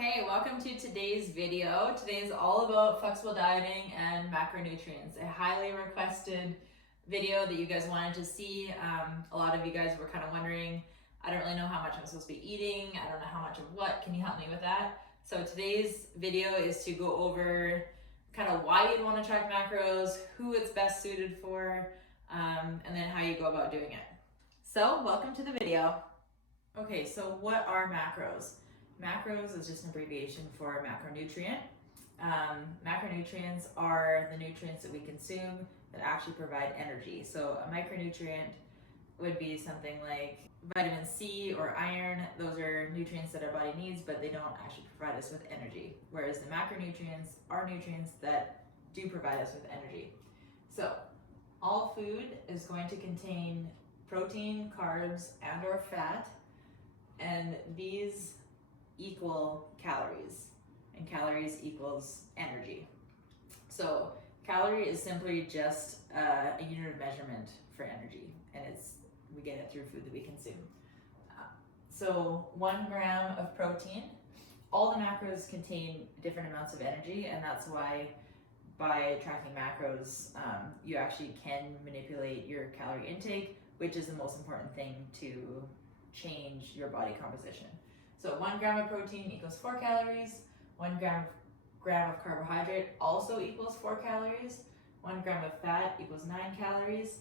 Okay, welcome to today's video. Today is all about flexible dieting and macronutrients. A highly requested video that you guys wanted to see. A lot of you guys were kind of wondering, I don't really know how much I'm supposed to be eating. I don't know how much of what. Can you help me with that? So today's video is to go over kind of why you'd want to track macros, who it's best suited for, and then how you go about doing it. So welcome to the video. Okay, so what are macros? Macros is just an abbreviation for macronutrient. Macronutrients are the nutrients that we consume that actually provide energy. So a micronutrient would be something like vitamin C or iron. Those are nutrients that our body needs, but they don't actually provide us with energy. Whereas the macronutrients are nutrients that do provide us with energy. So all food is going to contain protein, carbs, and or fat, and these equal calories, and calories equals energy. So calorie is simply just a unit of measurement for energy, and we get it through food that we consume. So 1 gram of protein, all the macros contain different amounts of energy, and that's why by tracking macros, you actually can manipulate your calorie intake, which is the most important thing to change your body composition. So 1 gram of protein equals 4 calories, 1 gram of carbohydrate also equals 4 calories, 1 gram of fat equals 9 calories,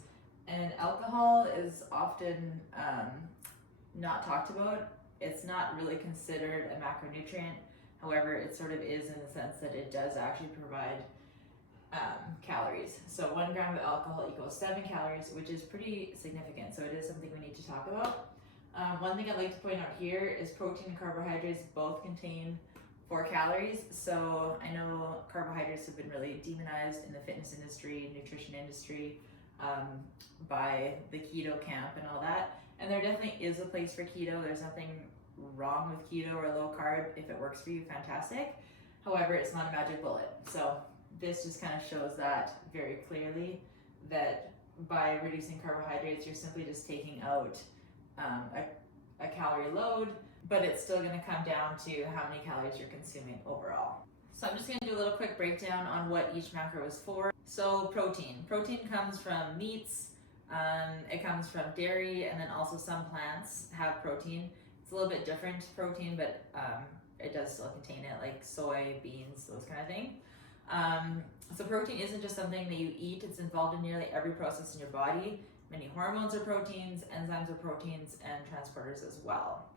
and alcohol is often not talked about. It's not really considered a macronutrient. However, it sort of is in the sense that it does actually provide calories. So 1 gram of alcohol equals 7 calories, which is pretty significant. So it is something we need to talk about. One thing I'd like to point out here is protein and carbohydrates both contain 4 calories. So I know carbohydrates have been really demonized in the fitness industry, nutrition industry, by the keto camp and all that. And there definitely is a place for keto. There's nothing wrong with keto or low carb. If it works for you, fantastic. However, it's not a magic bullet. So this just kind of shows that very clearly, that by reducing carbohydrates, you're simply just taking out a calorie load, but it's still going to come down to how many calories you're consuming overall. So I'm just going to do a little quick breakdown on what each macro is for. So protein. Protein comes from meats, it comes from dairy, and then also some plants have protein. It's a little bit different protein, but it does still contain it, like soy, beans, those kind of thing. So protein isn't just something that you eat, it's involved in nearly every process in your body. Many hormones are proteins, enzymes are proteins, and transporters as well.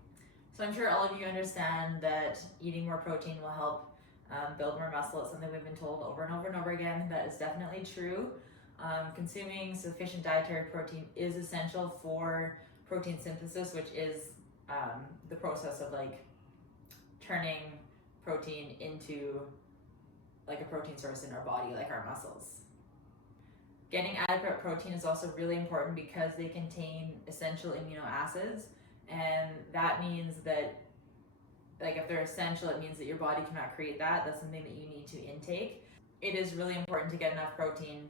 So I'm sure all of you understand that eating more protein will help build more muscle. It's something we've been told over and over and over again. That is definitely true. Consuming sufficient dietary protein is essential for protein synthesis, which is the process of like turning protein into like a protein source in our body, like our muscles. Getting adequate protein is also really important because they contain essential amino acids, and that means that, like, if they're essential, it means that your body cannot create that. That's something that you need to intake. It is really important to get enough protein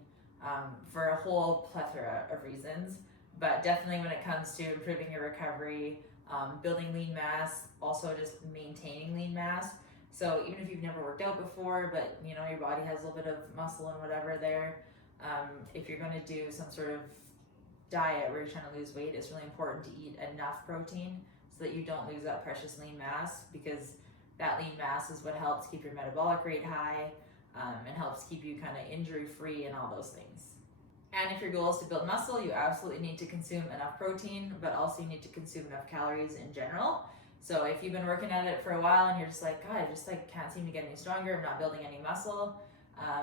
for a whole plethora of reasons, but definitely when it comes to improving your recovery, building lean mass, also just maintaining lean mass. So even if you've never worked out before, but you know your body has a little bit of muscle and whatever there, if you're going to do some sort of diet where you're trying to lose weight, it's really important to eat enough protein so that you don't lose that precious lean mass, because that lean mass is what helps keep your metabolic rate high and helps keep you kind of injury free and all those things. And if your goal is to build muscle, you absolutely need to consume enough protein, but also you need to consume enough calories in general. So if you've been working at it for a while and you're just like, God, I just can't seem to get any stronger, I'm not building any muscle,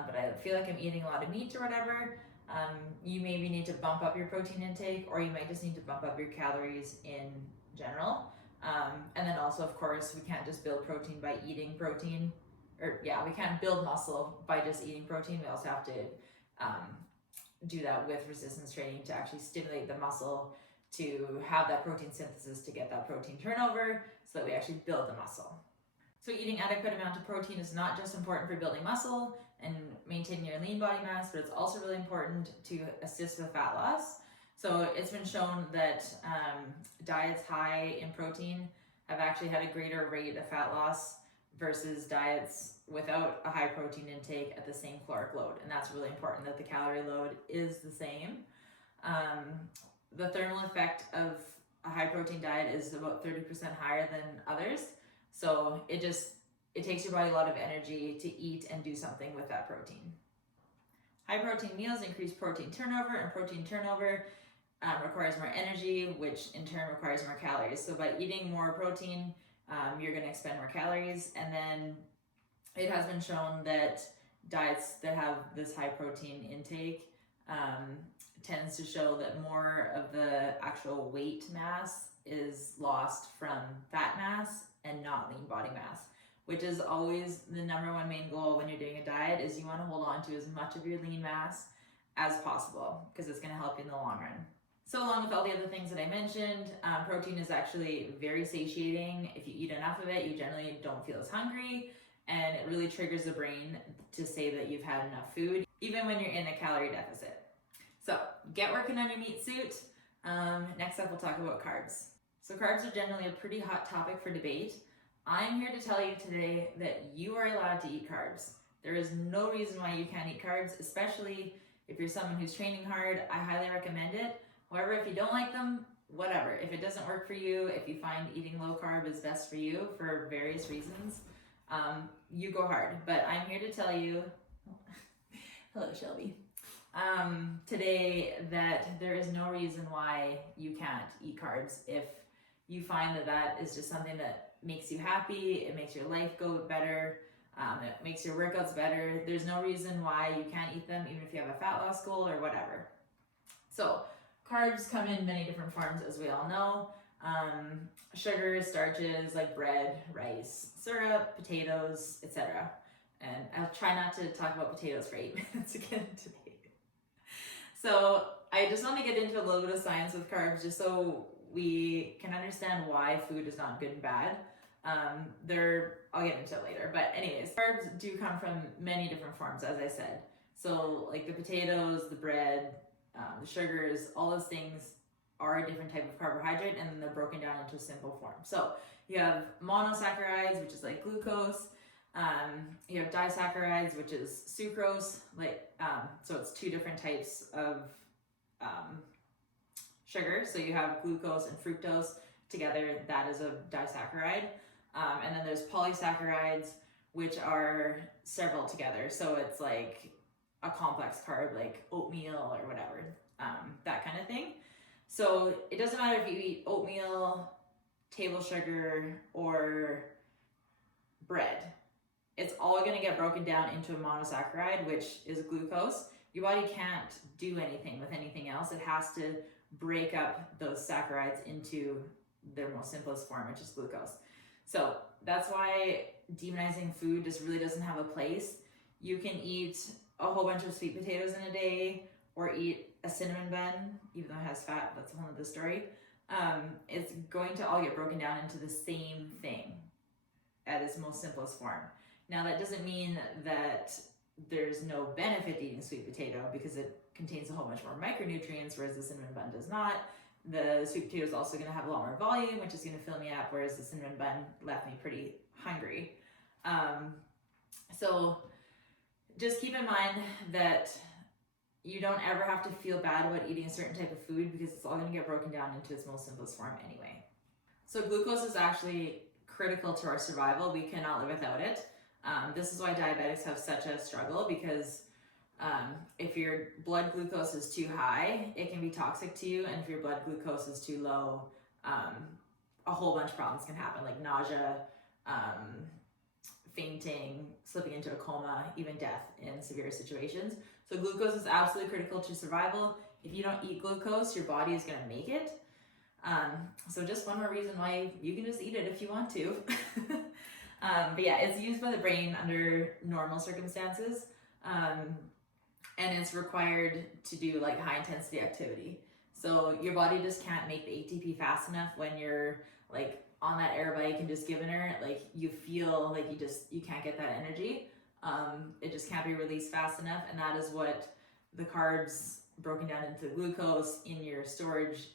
but I feel like I'm eating a lot of meat or whatever, you maybe need to bump up your protein intake, or you might just need to bump up your calories in general. And then also, of course, we can't just build protein by eating protein, we can't build muscle by just eating protein. We also have to do that with resistance training to actually stimulate the muscle to have that protein synthesis to get that protein turnover so that we actually build the muscle. So eating adequate amount of protein is not just important for building muscle and maintaining your lean body mass, but it's also really important to assist with fat loss. So it's been shown that diets high in protein have actually had a greater rate of fat loss versus diets without a high protein intake at the same caloric load. And that's really important, that the calorie load is the same. The thermal effect of a high protein diet is about 30% higher than others. So it takes your body a lot of energy to eat and do something with that protein. High protein meals increase protein turnover, and protein turnover requires more energy, which in turn requires more calories. So by eating more protein, you're going to expend more calories. And then it has been shown that diets that have this high protein intake tends to show that more of the actual weight mass is lost from fat mass and not lean body mass, which is always the number one main goal when you're doing a diet, is you want to hold on to as much of your lean mass as possible, because it's going to help you in the long run. So along with all the other things that I mentioned, protein is actually very satiating. If you eat enough of it, you generally don't feel as hungry, and it really triggers the brain to say that you've had enough food, even when you're in a calorie deficit. So get working on your meat suit. Next up, we'll talk about carbs. So carbs are generally a pretty hot topic for debate. I'm here to tell you today that you are allowed to eat carbs. There is no reason why you can't eat carbs, especially if you're someone who's training hard. I highly recommend it. However, if you don't like them, whatever. If it doesn't work for you, if you find eating low carb is best for you for various reasons, you go hard. But I'm here to tell you, hello Shelby, today that there is no reason why you can't eat carbs if you find that that is just something that makes you happy, it makes your life go better, it makes your workouts better. There's no reason why you can't eat them, even if you have a fat loss goal or whatever. So carbs come in many different forms, as we all know. Sugars, starches like bread, rice, syrup, potatoes, etc. And I'll try not to talk about potatoes for 8 minutes again today. So I just want to get into a little bit of science with carbs, just so we can understand why food is not good and bad. I'll get into it later. But anyways, carbs do come from many different forms, as I said. So like the potatoes, the bread, the sugars, all those things are a different type of carbohydrate, and then they're broken down into a simple form. So you have monosaccharides, which is like glucose. You have disaccharides, which is sucrose. So it's two different types of sugar. So you have glucose and fructose together. That is a disaccharide. And then there's polysaccharides, which are several together. So it's like a complex carb, like oatmeal or whatever, that kind of thing. So it doesn't matter if you eat oatmeal, table sugar, or bread. It's all going to get broken down into a monosaccharide, which is glucose. Your body can't do anything with anything else. It has to break up those saccharides into their most simplest form, which is glucose. So that's why demonizing food just really doesn't have a place. You can eat a whole bunch of sweet potatoes in a day, or eat a cinnamon bun, even though it has fat. That's a whole other story. It's going to all get broken down into the same thing at its most simplest form. Now that doesn't mean that there's no benefit to eating sweet potato, because it contains a whole bunch more micronutrients, whereas the cinnamon bun does not. The sweet potato is also going to have a lot more volume, which is going to fill me up, whereas the cinnamon bun left me pretty hungry. So just keep in mind that you don't ever have to feel bad about eating a certain type of food, because it's all going to get broken down into its most simplest form anyway. So glucose is actually critical to our survival. We cannot live without it. This is why diabetics have such a struggle, because if your blood glucose is too high, it can be toxic to you, and if your blood glucose is too low, a whole bunch of problems can happen, like nausea, fainting, slipping into a coma, even death in severe situations. So glucose is absolutely critical to survival. If you don't eat glucose, your body is going to make it. So just one more reason why you can just eat it if you want to. But yeah, it's used by the brain under normal circumstances. And it's required to do like high intensity activity. So your body just can't make the ATP fast enough when you're like on that air bike and just giving her, like you feel like you can't get that energy. It just can't be released fast enough. And that is what the carbs broken down into glucose in your storage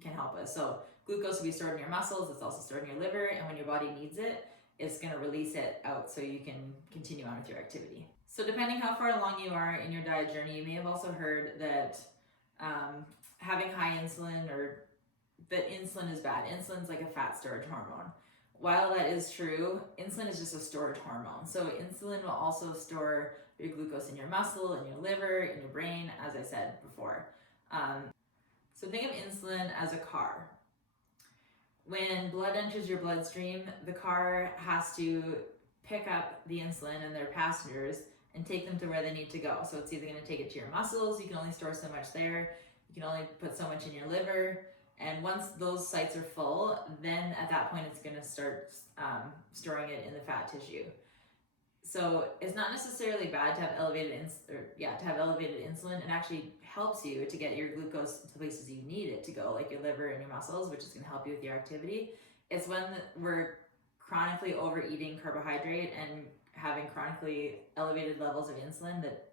can help us. So glucose will be stored in your muscles. It's also stored in your liver. And when your body needs it, it's going to release it out so you can continue on with your activity. So depending how far along you are in your diet journey, you may have also heard that having high insulin, or that insulin is bad. Insulin's like a fat storage hormone. While that is true, insulin is just a storage hormone. So insulin will also store your glucose in your muscle, in your liver, in your brain, as I said before. So think of insulin as a car. When blood enters your bloodstream, the car has to pick up the insulin and their passengers and take them to where they need to go. So it's either going to take it to your muscles, you can only store so much there, you can only put so much in your liver, and once those sites are full, then at that point it's going to start storing it in the fat tissue. So it's not necessarily bad to have elevated insulin. It actually helps you to get your glucose to places you need it to go, like your liver and your muscles, which is going to help you with your activity. It's when we're chronically overeating carbohydrate and having chronically elevated levels of insulin that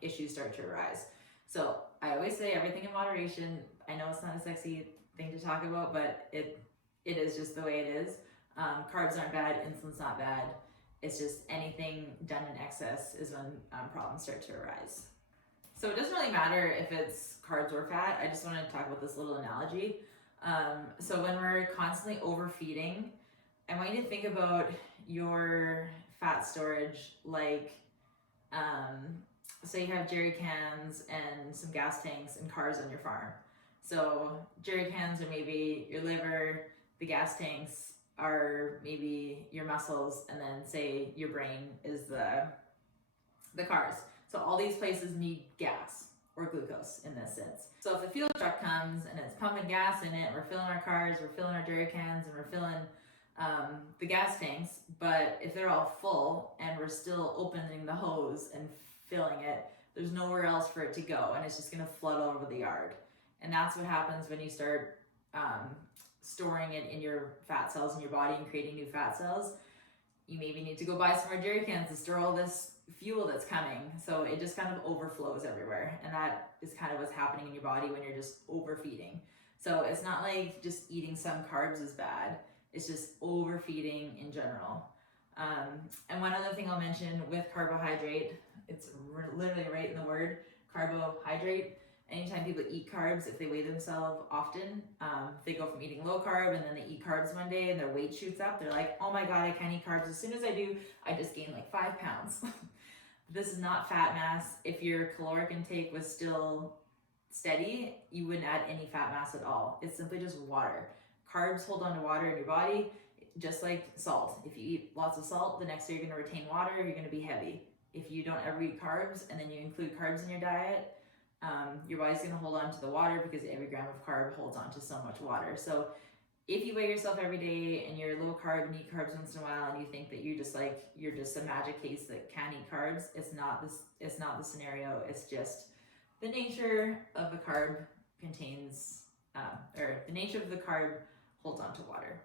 issues start to arise. So I always say everything in moderation. I know it's not a sexy thing to talk about, but it is just the way it is. Carbs aren't bad, insulin's not bad. It's just anything done in excess is when problems start to arise. So it doesn't really matter if it's carbs or fat. I just want to talk about this little analogy. So when we're constantly overfeeding, I want you to think about your fat storage like, so you have jerry cans and some gas tanks and cars on your farm. So jerry cans are maybe your liver, the gas tanks are maybe your muscles, and then say your brain is the cars. So all these places need gas or glucose in this sense. So if the fuel truck comes and it's pumping gas in it, we're filling our cars, we're filling our jerry cans, and we're filling the gas tanks, but if they're all full and we're still opening the hose and filling it, there's nowhere else for it to go, and it's just going to flood all over the yard. And that's what happens when you start storing it in your fat cells in your body and creating new fat cells. You maybe need to go buy some more jerry cans to store all this fuel that's coming. So it just kind of overflows everywhere. And that is kind of what's happening in your body when you're just overfeeding. So it's not like just eating some carbs is bad. It's just overfeeding in general. And one other thing I'll mention with carbohydrate, it's literally right in the word, carbohydrate. Anytime people eat carbs, if they weigh themselves often, if they go from eating low carb and then they eat carbs one day and their weight shoots up, they're like, oh my God, I can't eat carbs. As soon as I do, I just gain like 5 pounds. This is not fat mass. If your caloric intake was still steady, you wouldn't add any fat mass at all. It's simply just water. Carbs hold on to water in your body, just like salt. If you eat lots of salt, the next day you're going to retain water, you're going to be heavy. If you don't ever eat carbs and then you include carbs in your diet, your body's going to hold on to the water because every gram of carb holds on to so much water. So if you weigh yourself every day and you're low carb and eat carbs once in a while and you think that you're just a magic case that can't eat carbs, it's not the scenario. It's just the nature of the carb contains, or the nature of the carb holds on to water.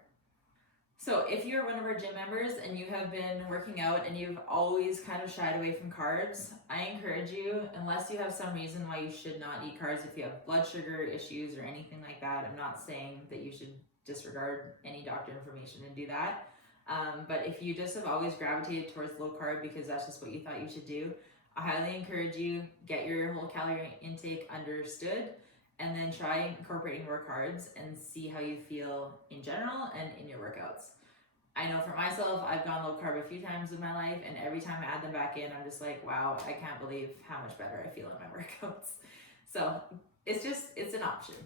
So if you're one of our gym members and you have been working out and you've always kind of shied away from carbs, I encourage you, unless you have some reason why you should not eat carbs, if you have blood sugar issues or anything like that, I'm not saying that you should disregard any doctor information and do that. But if you just have always gravitated towards low carb because that's just what you thought you should do, I highly encourage you, get your whole calorie intake understood, and then try incorporating more carbs and see how you feel in general and in your workouts. I know for myself, I've gone low carb a few times in my life, and every time I add them back in, I'm just like, wow, I can't believe how much better I feel in my workouts. So it's an option.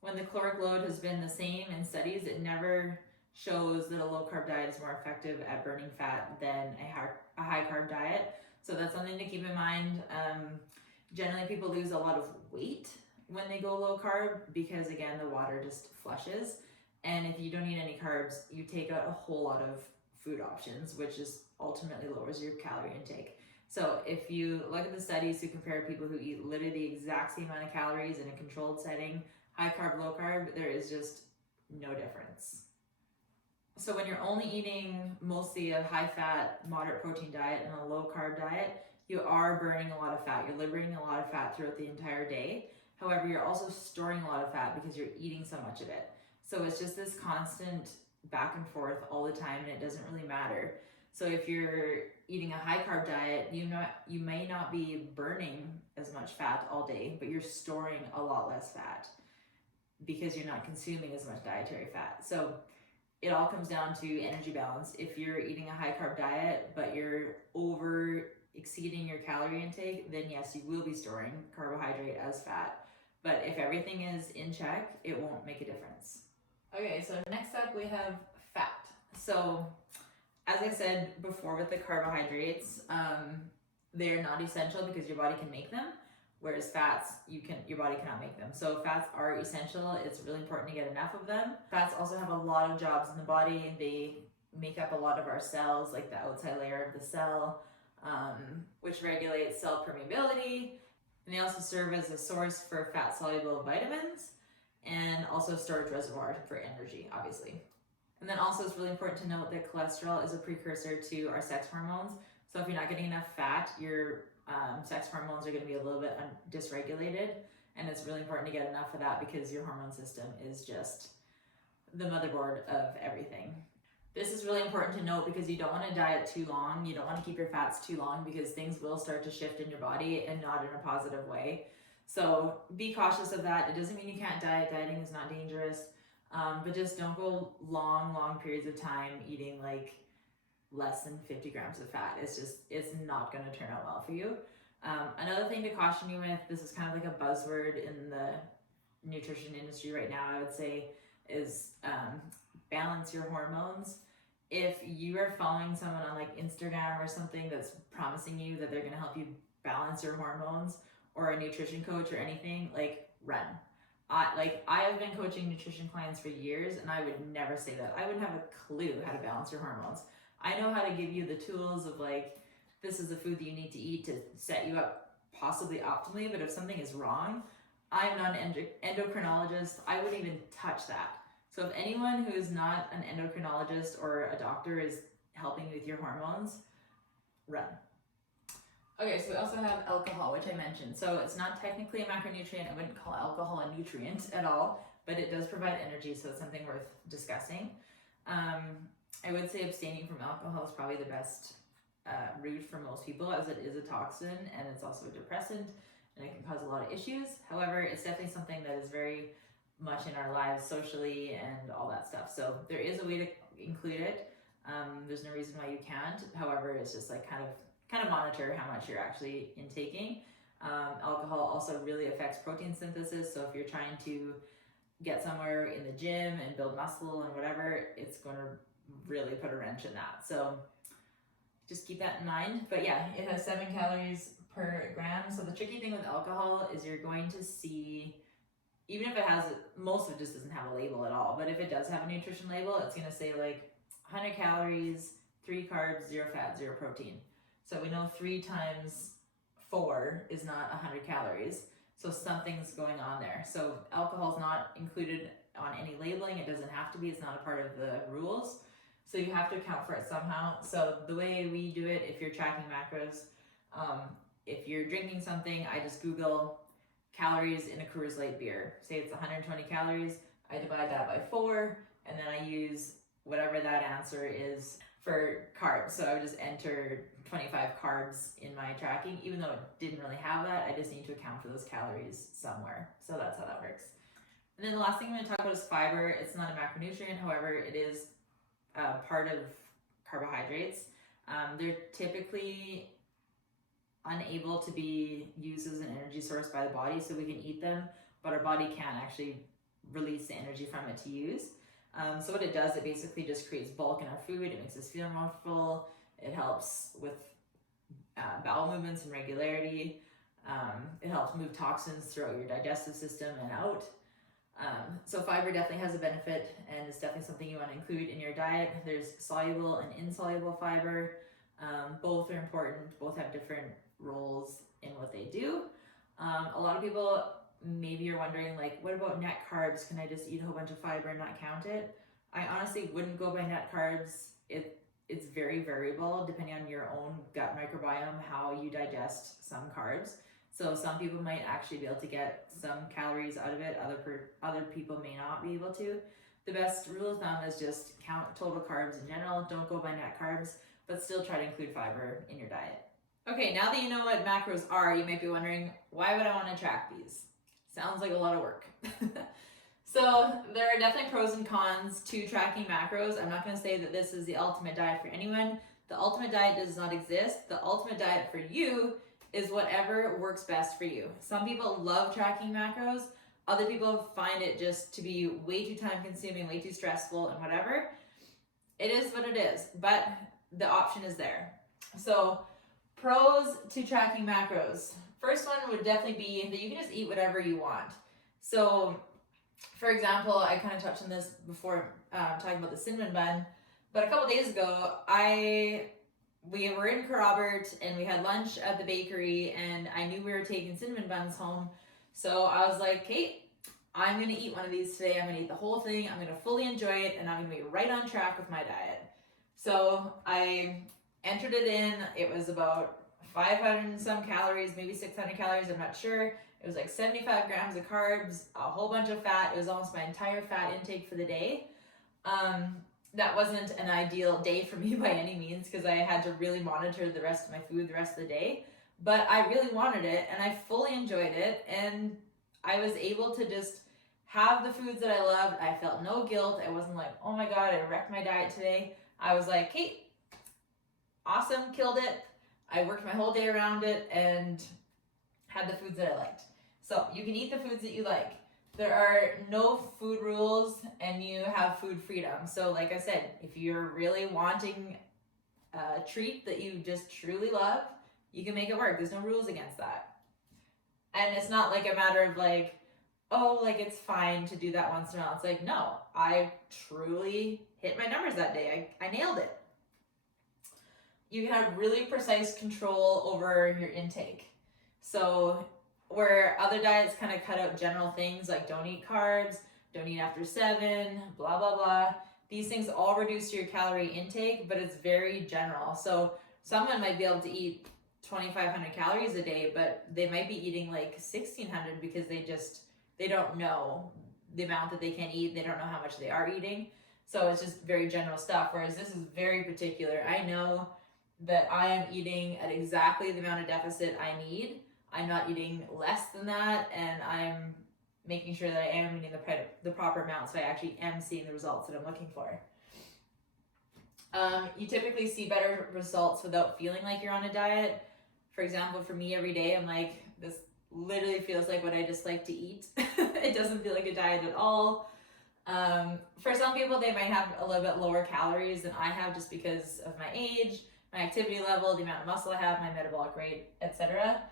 When the caloric load has been the same in studies, it never shows that a low carb diet is more effective at burning fat than a high carb diet. So that's something to keep in mind. Generally, people lose a lot of weight when they go low carb because, again, the water just flushes. And if you don't eat any carbs, you take out a whole lot of food options, which just ultimately lowers your calorie intake. So if you look at the studies who compare people who eat literally the exact same amount of calories in a controlled setting, high carb, low carb, there is just no difference. So when you're only eating mostly a high fat, moderate protein diet and a low carb diet, you are burning a lot of fat. You're liberating a lot of fat throughout the entire day. However, you're also storing a lot of fat because you're eating so much of it. So it's just this constant back and forth all the time, and it doesn't really matter. So if you're eating a high carb diet, you may not be burning as much fat all day, but you're storing a lot less fat because you're not consuming as much dietary fat. So it all comes down to energy balance. If you're eating a high carb diet, but you're over exceeding your calorie intake, then yes, you will be storing carbohydrate as fat. But if everything is in check, it won't make a difference. Okay, so next up we have fat. So as I said before with the carbohydrates, they're not essential because your body can make them, whereas fats, your body cannot make them. So fats are essential. It's really important to get enough of them. Fats also have a lot of jobs in the body. They make up a lot of our cells, like the outside layer of the cell, which regulates cell permeability. And they also serve as a source for fat-soluble vitamins and also storage reservoir for energy, obviously. And then also it's really important to note that cholesterol is a precursor to our sex hormones. So if you're not getting enough fat, your sex hormones are going to be a little bit dysregulated, and it's really important to get enough of that because your hormone system is just the motherboard of everything. This is really important to note because you don't want to diet too long. You don't want to keep your fats too long because things will start to shift in your body and not in a positive way. So be cautious of that. It doesn't mean you can't diet. Dieting is not dangerous, but just don't go long periods of time eating like less than 50 grams of fat. It's not going to turn out well for you. Another thing to caution you with, this is kind of like a buzzword in the nutrition industry right now, I would say, is balance your hormones. If you are following someone on like Instagram or something that's promising you that they're going to help you balance your hormones, or a nutrition coach or anything, like run. I have been coaching nutrition clients for years, and I would never say that. I wouldn't have a clue how to balance your hormones. I know how to give you the tools of like, this is the food that you need to eat to set you up possibly optimally, but if something is wrong, I'm not an endocrinologist. I wouldn't even touch that. So if anyone who is not an endocrinologist or a doctor is helping you with your hormones, run. Okay, so we also have alcohol, which I mentioned. So it's not technically a macronutrient. I wouldn't call alcohol a nutrient at all, but it does provide energy, so it's something worth discussing. I would say abstaining from alcohol is probably the best route for most people, as it is a toxin and it's also a depressant, and it can cause a lot of issues. However, it's definitely something that is very much in our lives socially and all that stuff. So there is a way to include it. There's no reason why you can't. However, it's just like kind of monitor how much you're actually intaking. Alcohol also really affects protein synthesis. So if you're trying to get somewhere in the gym and build muscle and whatever, it's going to really put a wrench in that. So just keep that in mind. But yeah, it has 7 calories per gram. So the tricky thing with alcohol is you're going to see, even if it has, most of it just doesn't have a label at all, but if it does have a nutrition label, it's going to say like 100 calories, 3 carbs, 0 fat, 0 protein. So we know 3 times 4 is not 100 calories. So something's going on there. So alcohol is not included on any labeling. It doesn't have to be. It's not a part of the rules. So you have to account for it somehow. So the way we do it, if you're tracking macros, if you're drinking something, I just Google calories in a Coors Light beer. Say it's 120 calories. I divide that by 4, and then I use whatever that answer is for carbs. So I would just enter 25 carbs in my tracking, even though it didn't really have that. I just need to account for those calories somewhere. So that's how that works. And then the last thing I'm going to talk about is fiber. It's not a macronutrient, however, it is part of carbohydrates. They're typically unable to be used as an energy source by the body, so we can eat them, but our body can't actually release the energy from it to use. So what it does, it basically just creates bulk in our food. It makes us feel more full. It helps with bowel movements and regularity. It helps move toxins throughout your digestive system and out. So fiber definitely has a benefit, and it's definitely something you want to include in your diet. There's soluble and insoluble fiber. Both are important. Both have different roles in what they do. A lot of people, maybe you're wondering, like, what about net carbs? Can I just eat a whole bunch of fiber and not count it? I honestly wouldn't go by net carbs. It's very variable depending on your own gut microbiome, how you digest some carbs. So some people might actually be able to get some calories out of it. Other people may not be able to. the best rule of thumb is just count total carbs in general. Don't go by net carbs, but still try to include fiber in your diet. Okay, now that you know what macros are, you might be wondering, why would I want to track these? Sounds like a lot of work. So there are definitely pros and cons to tracking macros. I'm not going to say that this is the ultimate diet for anyone. The ultimate diet does not exist. The ultimate diet for you is whatever works best for you. Some people love tracking macros. Other people find it just to be way too time consuming, way too stressful, and whatever. It is what it is, but the option is there. So pros to tracking macros. First one would definitely be that you can just eat whatever you want. So for example, I kind of touched on this before talking about the cinnamon bun, but a couple days ago, we were in Carb and we had lunch at the bakery, and I knew we were taking cinnamon buns home. So I was like, Kate, I'm going to eat one of these today. I'm going to eat the whole thing. I'm going to fully enjoy it, and I'm going to be right on track with my diet. So I entered it in. It was about 500 and some calories, maybe 600 calories. I'm not sure. It was like 75 grams of carbs, a whole bunch of fat. It was almost my entire fat intake for the day. That wasn't an ideal day for me by any means, because I had to really monitor the rest of my food the rest of the day. But I really wanted it, and I fully enjoyed it, and I was able to just have the foods that I loved. I felt no guilt. I wasn't like, oh my God, I wrecked my diet today. I was like, Kate, awesome, killed it. I worked my whole day around it and had the foods that I liked. So you can eat the foods that you like. There are no food rules, and you have food freedom. So like I said, if you're really wanting a treat that you just truly love, you can make it work. There's no rules against that. And it's not like a matter of like, oh, like it's fine to do that once in a while. It's like, no, I truly hit my numbers that day. I nailed it. You can have really precise control over your intake. So where other diets kind of cut out general things like don't eat carbs, don't eat after 7, blah, blah, blah. These things all reduce your calorie intake, but it's very general. So someone might be able to eat 2,500 calories a day, but they might be eating like 1,600 because they don't know the amount that they can eat. They don't know how much they are eating. So it's just very general stuff. Whereas this is very particular. I know that I am eating at exactly the amount of deficit I need. I'm not eating less than that, and I'm making sure that I am eating the proper amount, so I actually am seeing the results that I'm looking for. You typically see better results without feeling like you're on a diet. For example, for me, every day I'm like, this literally feels like what I just like to eat. It doesn't feel like a diet at all. For some people, they might have a little bit lower calories than I have just because of my age, my activity level, the amount of muscle I have, my metabolic rate, etc.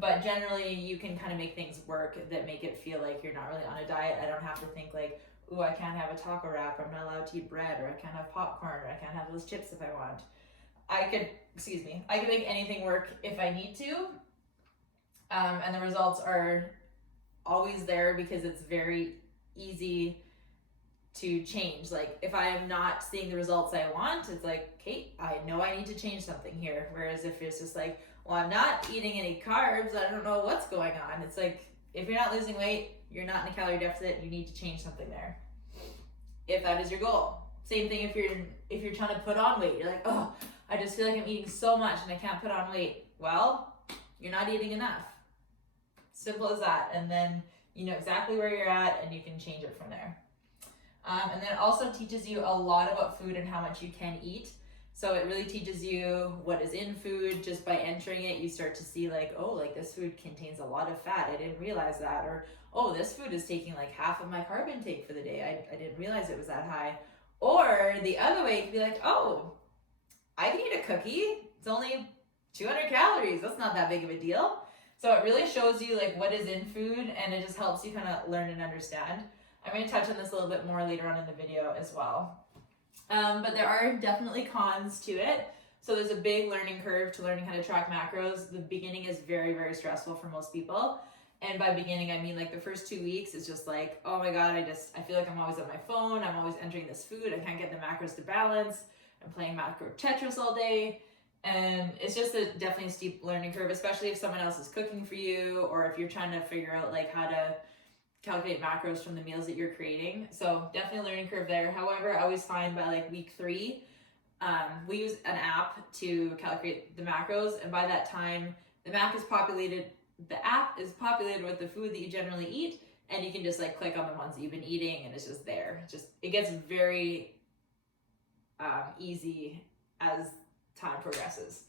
But generally you can kind of make things work that make it feel like you're not really on a diet. I don't have to think like, ooh, I can't have a taco wrap, or I'm not allowed to eat bread, or I can't have popcorn, or I can't have those chips if I want. I could make anything work if I need to. And the results are always there because it's very easy to change. Like if I am not seeing the results I want, it's like, Kate, I know I need to change something here. Whereas if it's just like, well, I'm not eating any carbs, I don't know what's going on. It's like, if you're not losing weight, you're not in a calorie deficit, you need to change something there. If that is your goal. Same thing if you're trying to put on weight. You're like, oh, I just feel like I'm eating so much and I can't put on weight. Well, you're not eating enough. Simple as that. And then you know exactly where you're at and you can change it from there. And then it also teaches you a lot about food and how much you can eat. So it really teaches you what is in food. Just by entering it, you start to see like, oh, like this food contains a lot of fat. I didn't realize that. Or, oh, this food is taking like half of my carb intake for the day. I didn't realize it was that high. Or the other way, you could be like, oh, I can eat a cookie. It's only 200 calories. That's not that big of a deal. So it really shows you like what is in food, and it just helps you kind of learn and understand. I'm going to touch on this a little bit more later on in the video as well. But there are definitely cons to it. So there's a big learning curve to learning how to track macros. The beginning is very, very stressful for most people. And by beginning, I mean like the first 2 weeks is just like, oh my God, I feel like I'm always on my phone. I'm always entering this food. I can't get the macros to balance. I'm playing macro Tetris all day. And it's just definitely a steep learning curve, especially if someone else is cooking for you, or if you're trying to figure out like how to calculate macros from the meals that you're creating. So definitely a learning curve there. However, I always find by like week 3, we use an app to calculate the macros, and by that time, the app is populated with the food that you generally eat, and you can just like click on the ones that you've been eating, and it's just there. It gets very easy as time progresses.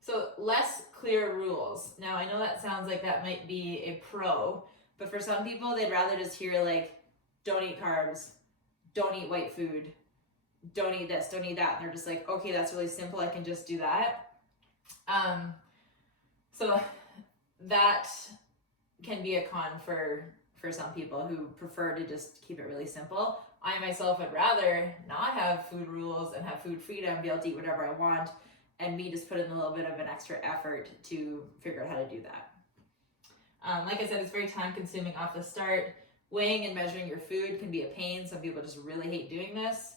So less clear rules. Now I know that sounds like that might be a pro, but for some people they'd rather just hear like, don't eat carbs, don't eat white food, don't eat this, don't eat that. And they're just like, okay, that's really simple, I can just do that. So that can be a con for some people who prefer to just keep it really simple. I myself would rather not have food rules and have food freedom, be able to eat whatever I want, and me just put in a little bit of an extra effort to figure out how to do that. Like I said, it's very time consuming off the start. Weighing and measuring your food can be a pain. Some people just really hate doing this.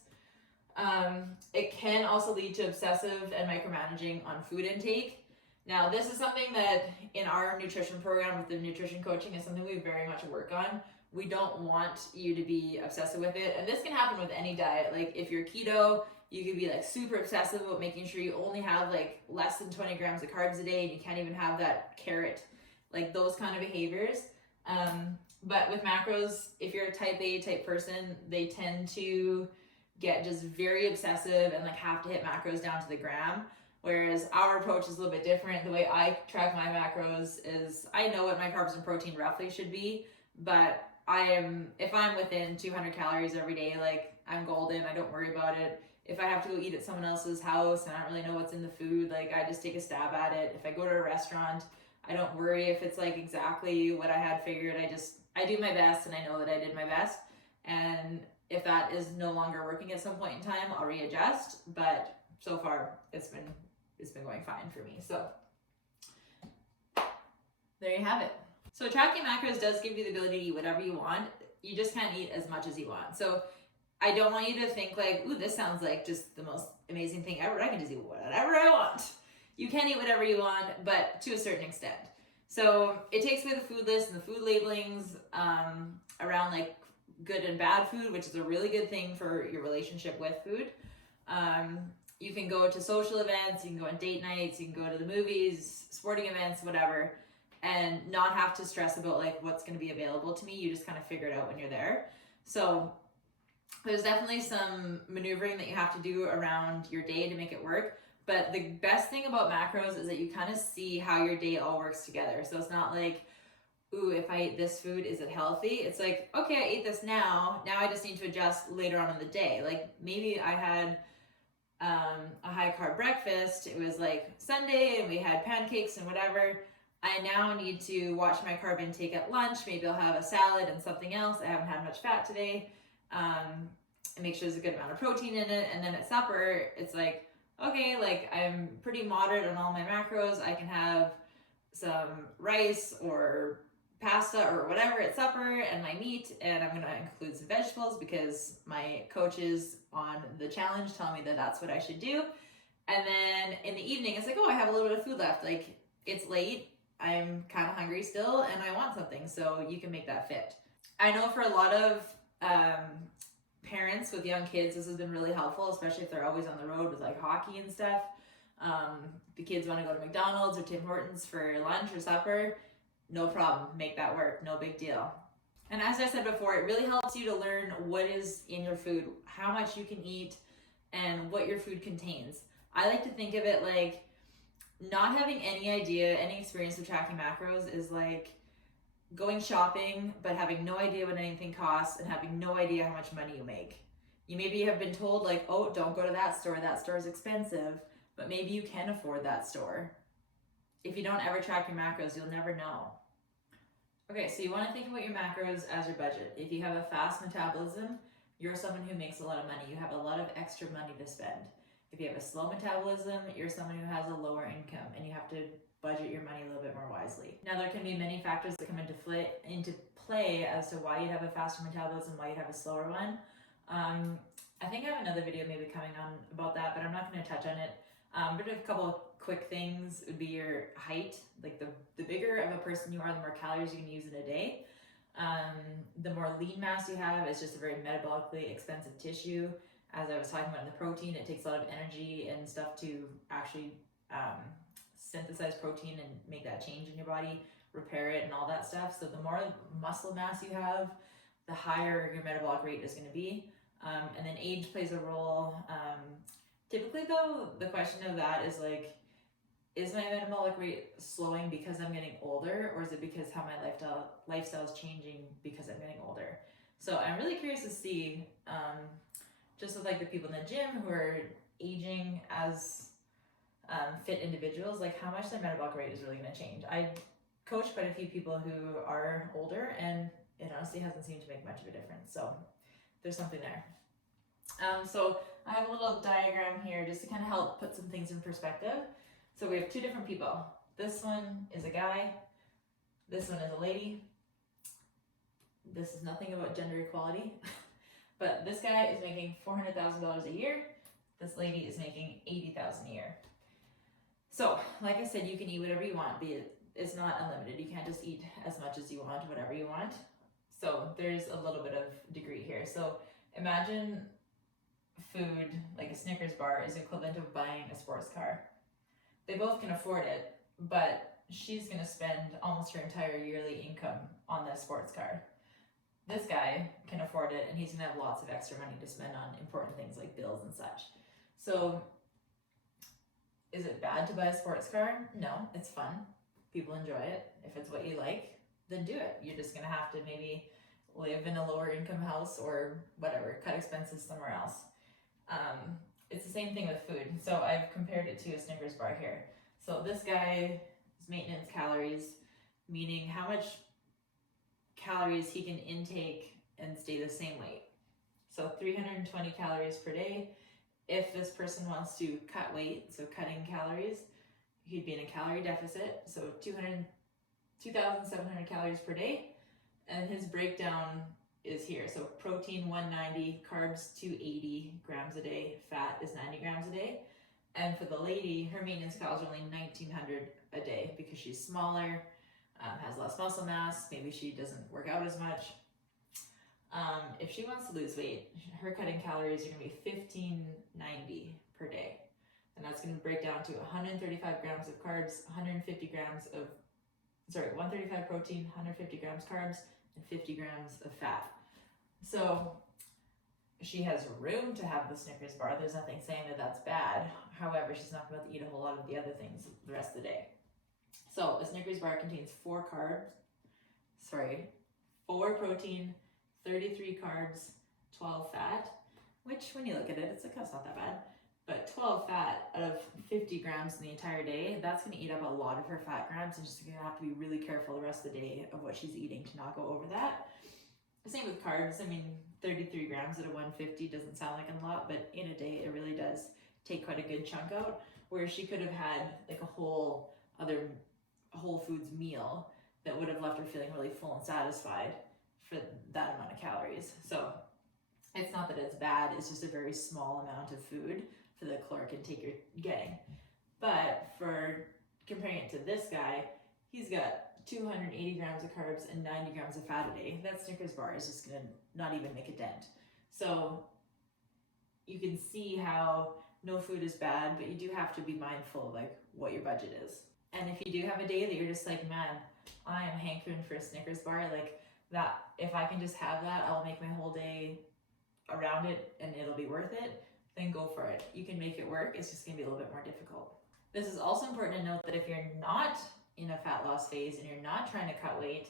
It can also lead to obsessive and micromanaging on food intake. Now, this is something that in our nutrition program with the nutrition coaching is something we very much work on. We don't want you to be obsessive with it. And this can happen with any diet. Like if you're keto, you could be like super obsessive about making sure you only have like less than 20 grams of carbs a day, and you can't even have that carrot, like those kind of behaviors. But with macros, if you're a type A type person, they tend to get just very obsessive and like have to hit macros down to the gram. Whereas our approach is a little bit different. The way I track my macros is I know what my carbs and protein roughly should be, but if I'm within 200 calories every day, like I'm golden, I don't worry about it. If I have to go eat at someone else's house and I don't really know what's in the food, like I just take a stab at it. If I go to a restaurant, I don't worry if it's like exactly what I had figured. I do my best, and I know that I did my best. And if that is no longer working at some point in time, I'll readjust. But so far, it's been going fine for me. So there you have it. So tracking macros does give you the ability to eat whatever you want. You just can't eat as much as you want. So I don't want you to think like, ooh, this sounds like just the most amazing thing ever. I can just eat whatever I want. You can eat whatever you want, but to a certain extent. So it takes away the food list and the food labelings around like good and bad food, which is a really good thing for your relationship with food. You can go to social events, you can go on date nights, you can go to the movies, sporting events, whatever, and not have to stress about like what's going to be available to me. You just kind of figure it out when you're there. So there's definitely some maneuvering that you have to do around your day to make it work. But the best thing about macros is that you kind of see how your day all works together. So it's not like, ooh, if I eat this food, is it healthy? It's like, okay, I ate this now. Now I just need to adjust later on in the day. Like maybe I had a high carb breakfast. It was like Sunday and we had pancakes and whatever. I now need to watch my carb intake at lunch. Maybe I'll have a salad and something else. I haven't had much fat today. And make sure there's a good amount of protein in it. And then at supper, it's like, okay, like I'm pretty moderate on all my macros. I can have some rice or pasta or whatever at supper and my meat, and I'm going to include some vegetables because my coaches on the challenge tell me that that's what I should do. And then in the evening, it's like, oh, I have a little bit of food left. Like it's late, I'm kind of hungry still, and I want something, so you can make that fit. I know for a lot of parents with young kids, this has been really helpful, especially if they're always on the road with like hockey and stuff. The kids want to go to McDonald's or Tim Hortons for lunch or supper, no problem, make that work, no big deal. And as I said before, it really helps you to learn what is in your food, how much you can eat, and what your food contains. I like to think of it like not having any idea, any experience with tracking macros is like going shopping, but having no idea what anything costs and having no idea how much money you make. You maybe have been told like, oh, don't go to that store is expensive, but maybe you can afford that store. If you don't ever track your macros, you'll never know. Okay, so you want to think about your macros as your budget. If you have a fast metabolism, you're someone who makes a lot of money. You have a lot of extra money to spend. If you have a slow metabolism, you're someone who has a lower income and you have to budget your money a little bit more wisely. Now, there can be many factors that come into play as to why you have a faster metabolism, why you have a slower one. I think I have another video maybe coming on about that, but I'm not going to touch on it. But a couple of quick things would be your height. Like the bigger of a person you are, the more calories you can use in a day. The more lean mass you have, it's just a very metabolically expensive tissue. As I was talking about in the protein, it takes a lot of energy and stuff to actually synthesize protein and make that change in your body, repair it and all that stuff. So the more muscle mass you have, the higher your metabolic rate is going to be. And then age plays a role. Typically though, the question of that is like, is my metabolic rate slowing because I'm getting older, or is it because how my lifestyle is changing because I'm getting older? So I'm really curious to see, just with like the people in the gym who are aging as fit individuals, like how much their metabolic rate is really going to change. I coach quite a few people who are older, and it honestly hasn't seemed to make much of a difference. So there's something there. So I have a little diagram here just to kind of help put some things in perspective. So we have two different people. This one is a guy. This one is a lady. This is nothing about gender equality. But this guy is making $400,000 a year. This lady is making $80,000 a year. So, like I said, you can eat whatever you want. It's not unlimited. You can't just eat as much as you want, whatever you want. So there's a little bit of degree here. So imagine food, like a Snickers bar, is equivalent of buying a sports car. They both can afford it, but she's going to spend almost her entire yearly income on this sports car. This guy can afford it, and he's going to have lots of extra money to spend on important things like bills and such. So is it bad to buy a sports car? No, it's fun. People enjoy it. If it's what you like, then do it. You're just going to have to maybe live in a lower income house or whatever, cut expenses somewhere else. It's the same thing with food. So I've compared it to a Snickers bar here. So this guy's maintenance calories, meaning how much calories he can intake and stay the same weight. So 320 calories per day. If this person wants to cut weight, so cutting calories, he'd be in a calorie deficit. So 2,700 calories per day. And his breakdown is here. So protein 190, carbs 280 grams a day, fat is 90 grams a day. And for the lady, her maintenance calories are only 1,900 a day because she's smaller, has less muscle mass, maybe she doesn't work out as much. If she wants to lose weight, her cutting calories are going to be 1,590 per day. And that's going to break down to 135 grams of carbs, 135 protein, 150 grams carbs, and 50 grams of fat. So she has room to have the Snickers bar. There's nothing saying that that's bad. However, she's not going to eat a whole lot of the other things the rest of the day. So a Snickers bar contains 4 protein, 33 carbs, 12 fat, which when you look at it, it's like, that's not that bad. But 12 fat out of 50 grams in the entire day, that's going to eat up a lot of her fat grams, and she's going to have to be really careful the rest of the day of what she's eating to not go over that. Same with carbs. I mean, 33 grams out of 150 doesn't sound like a lot, but in a day, it really does take quite a good chunk out, where she could have had like a whole other Whole Foods meal that would have left her feeling really full and satisfied for that amount of calories. So it's not that it's bad, it's just a very small amount of food for the caloric intake you're getting. But for comparing it to this guy, he's got 280 grams of carbs and 90 grams of fat a day. That Snickers bar is just going to not even make a dent. So you can see how no food is bad, but you do have to be mindful of like what your budget is. And if you do have a day that you're just like, man, I am hankering for a Snickers bar, like that, if I can just have that, I'll make my whole day around it and it'll be worth it, then go for it. You can make it work. It's just going to be a little bit more difficult. This is also important to note that if you're not in a fat loss phase and you're not trying to cut weight,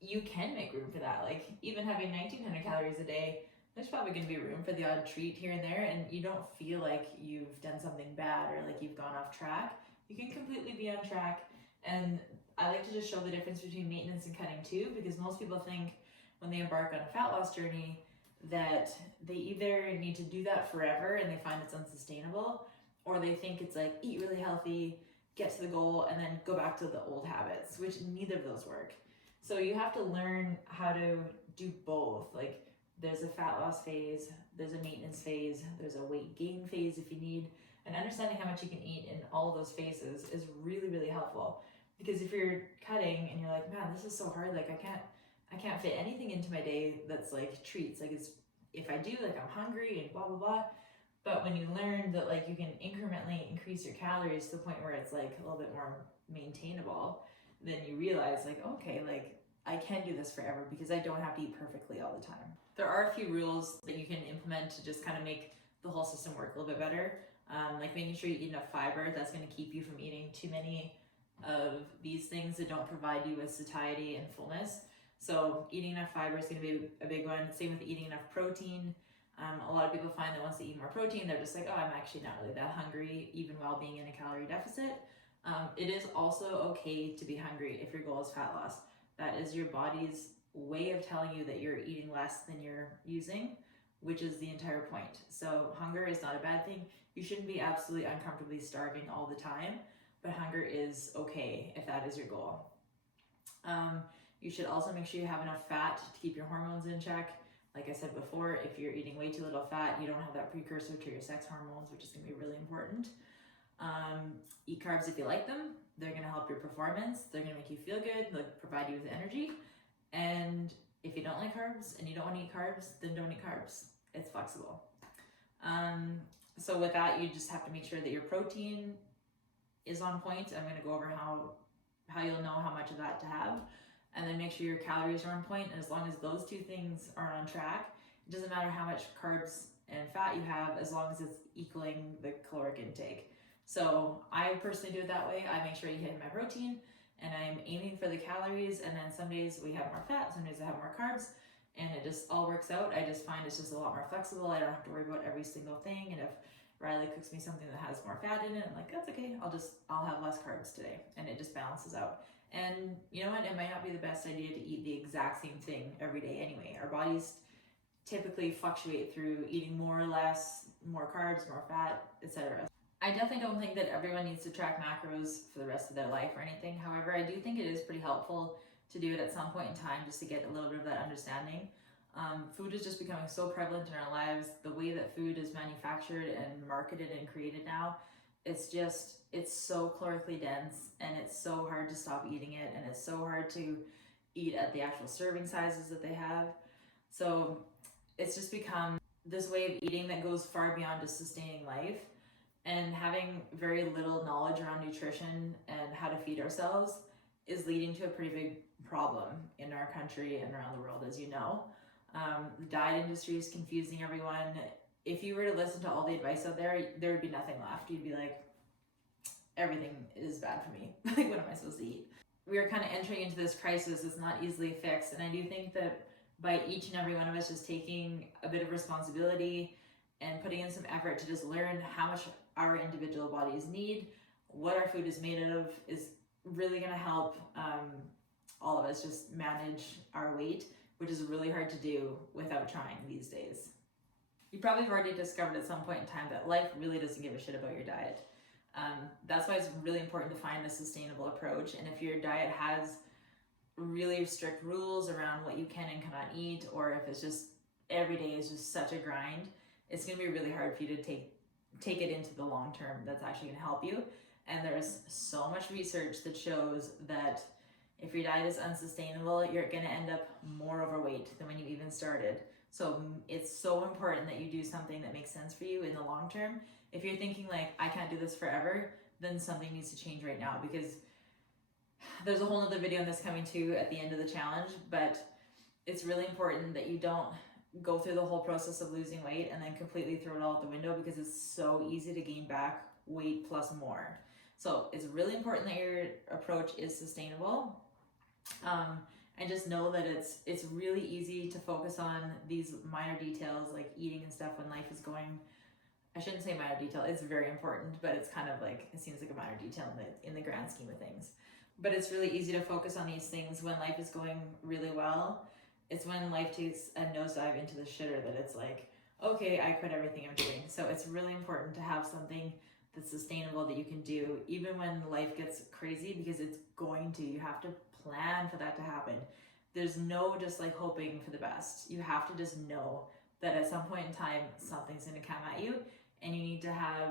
you can make room for that. Like even having 1,900 calories a day, there's probably going to be room for the odd treat here and there, and you don't feel like you've done something bad or like you've gone off track. You can completely be on track. And I like to just show the difference between maintenance and cutting too, because most people think when they embark on a fat loss journey that they either need to do that forever and they find it's unsustainable, or they think it's like eat really healthy, get to the goal, and then go back to the old habits, which neither of those work. So you have to learn how to do both. Like there's a fat loss phase, there's a maintenance phase, there's a weight gain phase if you need, and understanding how much you can eat in all of those phases is really, really helpful. Because if you're cutting and you're like, man, this is so hard, like I can't I can't fit anything into my day that's like treats. Like it's, if I do, like I'm hungry and blah, blah, blah. But when you learn that like you can incrementally increase your calories to the point where it's like a little bit more maintainable, then you realize like, okay, like I can do this forever because I don't have to eat perfectly all the time. There are a few rules that you can implement to just kind of make the whole system work a little bit better. Like making sure you eat enough fiber. That's going to keep you from eating too many of these things that don't provide you with satiety and fullness. So eating enough fiber is going to be a big one. Same with eating enough protein. A lot of people find that once they eat more protein, they're just like, oh, I'm actually not really that hungry, even while being in a calorie deficit. It is also okay to be hungry if your goal is fat loss. That is your body's way of telling you that you're eating less than you're using, which is the entire point. So hunger is not a bad thing. You shouldn't be absolutely uncomfortably starving all the time, but hunger is okay if that is your goal. You should also make sure you have enough fat to keep your hormones in check. Like I said before, if you're eating way too little fat, you don't have that precursor to your sex hormones, which is going to be really important. Eat carbs if you like them. They're going to help your performance. They're going to make you feel good, they'll provide you with energy. And if you don't like carbs and you don't want to eat carbs, then don't eat carbs. It's flexible. So with that, you just have to make sure that your protein is on point. I'm going to go over how you'll know how much of that to have. And then make sure your calories are on point. And as long as those two things are on track, it doesn't matter how much carbs and fat you have, as long as it's equaling the caloric intake. So I personally do it that way. I make sure you hit my protein and I'm aiming for the calories. And then some days we have more fat, some days I have more carbs, and it just all works out. I just find it's just a lot more flexible. I don't have to worry about every single thing. And if Riley cooks me something that has more fat in it, I'm like, that's okay. I'll have less carbs today. And it just balances out. And you know what? It might not be the best idea to eat the exact same thing every day anyway. Our bodies typically fluctuate through eating more or less, more carbs, more fat, etc. I definitely don't think that everyone needs to track macros for the rest of their life or anything. However, I do think it is pretty helpful to do it at some point in time just to get a little bit of that understanding. Food is just becoming so prevalent in our lives. The way that food is manufactured and marketed and created now, it's so calorically dense, and it's so hard to stop eating it, and it's so hard to eat at the actual serving sizes that they have. So it's just become this way of eating that goes far beyond just sustaining life, and having very little knowledge around nutrition and how to feed ourselves is leading to a pretty big problem in our country and around the world, as you know. The diet industry is confusing everyone. If you were to listen to all the advice out there, there would be nothing left. You'd be like, everything is bad for me. Like, what am I supposed to eat? We are kind of entering into this crisis. It's not easily fixed. And I do think that by each and every one of us just taking a bit of responsibility and putting in some effort to just learn how much our individual bodies need, what our food is made of, is really going to help all of us just manage our weight, which is really hard to do without trying these days. You probably have already discovered at some point in time that life really doesn't give a shit about your diet. That's why it's really important to find a sustainable approach. And if your diet has really strict rules around what you can and cannot eat, or if it's just every day is just such a grind, it's going to be really hard for you to take it into the long term. That's actually going to help you. And there's so much research that shows that if your diet is unsustainable, you're going to end up more overweight than when you even started. So it's so important that you do something that makes sense for you in the long term. If you're thinking like, I can't do this forever, then something needs to change right now, because there's a whole other video on this coming too at the end of the challenge. But it's really important that you don't go through the whole process of losing weight and then completely throw it all out the window, because it's so easy to gain back weight plus more. So it's really important that your approach is sustainable. And just know that it's really easy to focus on these minor details like eating and stuff when life is going, I shouldn't say minor detail, it's very important, but it's kind of like, it seems like a minor detail in the grand scheme of things. But it's really easy to focus on these things when life is going really well. It's when life takes a nosedive into the shitter that it's like, okay, I quit everything I'm doing. So it's really important to have something that's sustainable that you can do even when life gets crazy, because it's going to. You have to plan for that to happen. There's no just like hoping for the best. You have to just know that at some point in time something's going to come at you, and you need to have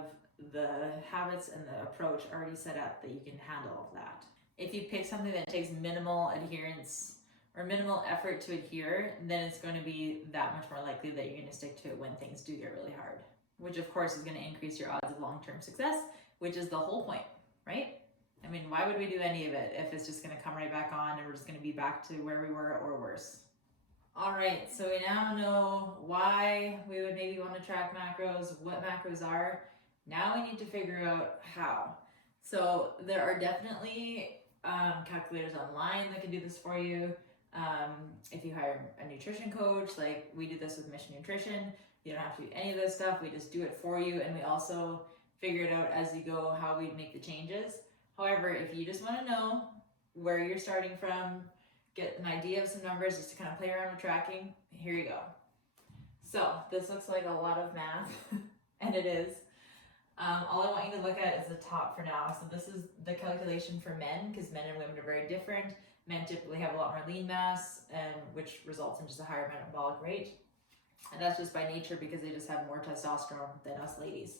the habits and the approach already set up that you can handle that. If you pick something that takes minimal adherence or minimal effort to adhere, then it's going to be that much more likely that you're going to stick to it when things do get really hard, which of course is going to increase your odds of long-term success, which is the whole point, right? I mean, why would we do any of it if it's just going to come right back on and we're just going to be back to where we were or worse? All right, so we now know why we would maybe want to track macros, what macros are. Now we need to figure out how. So there are definitely calculators online that can do this for you. If you hire a nutrition coach, like we do this with Mission Nutrition, you don't have to do any of this stuff. We just do it for you, and we also figure it out as you go how we make the changes. However, if you just want to know where you're starting from, get an idea of some numbers just to kind of play around with tracking, here you go. So this looks like a lot of math, and it is. All I want you to look at is the top for now. So this is the calculation for men, because men and women are very different. Men typically have a lot more lean mass, which results in just a higher metabolic rate. And that's just by nature because they just have more testosterone than us ladies.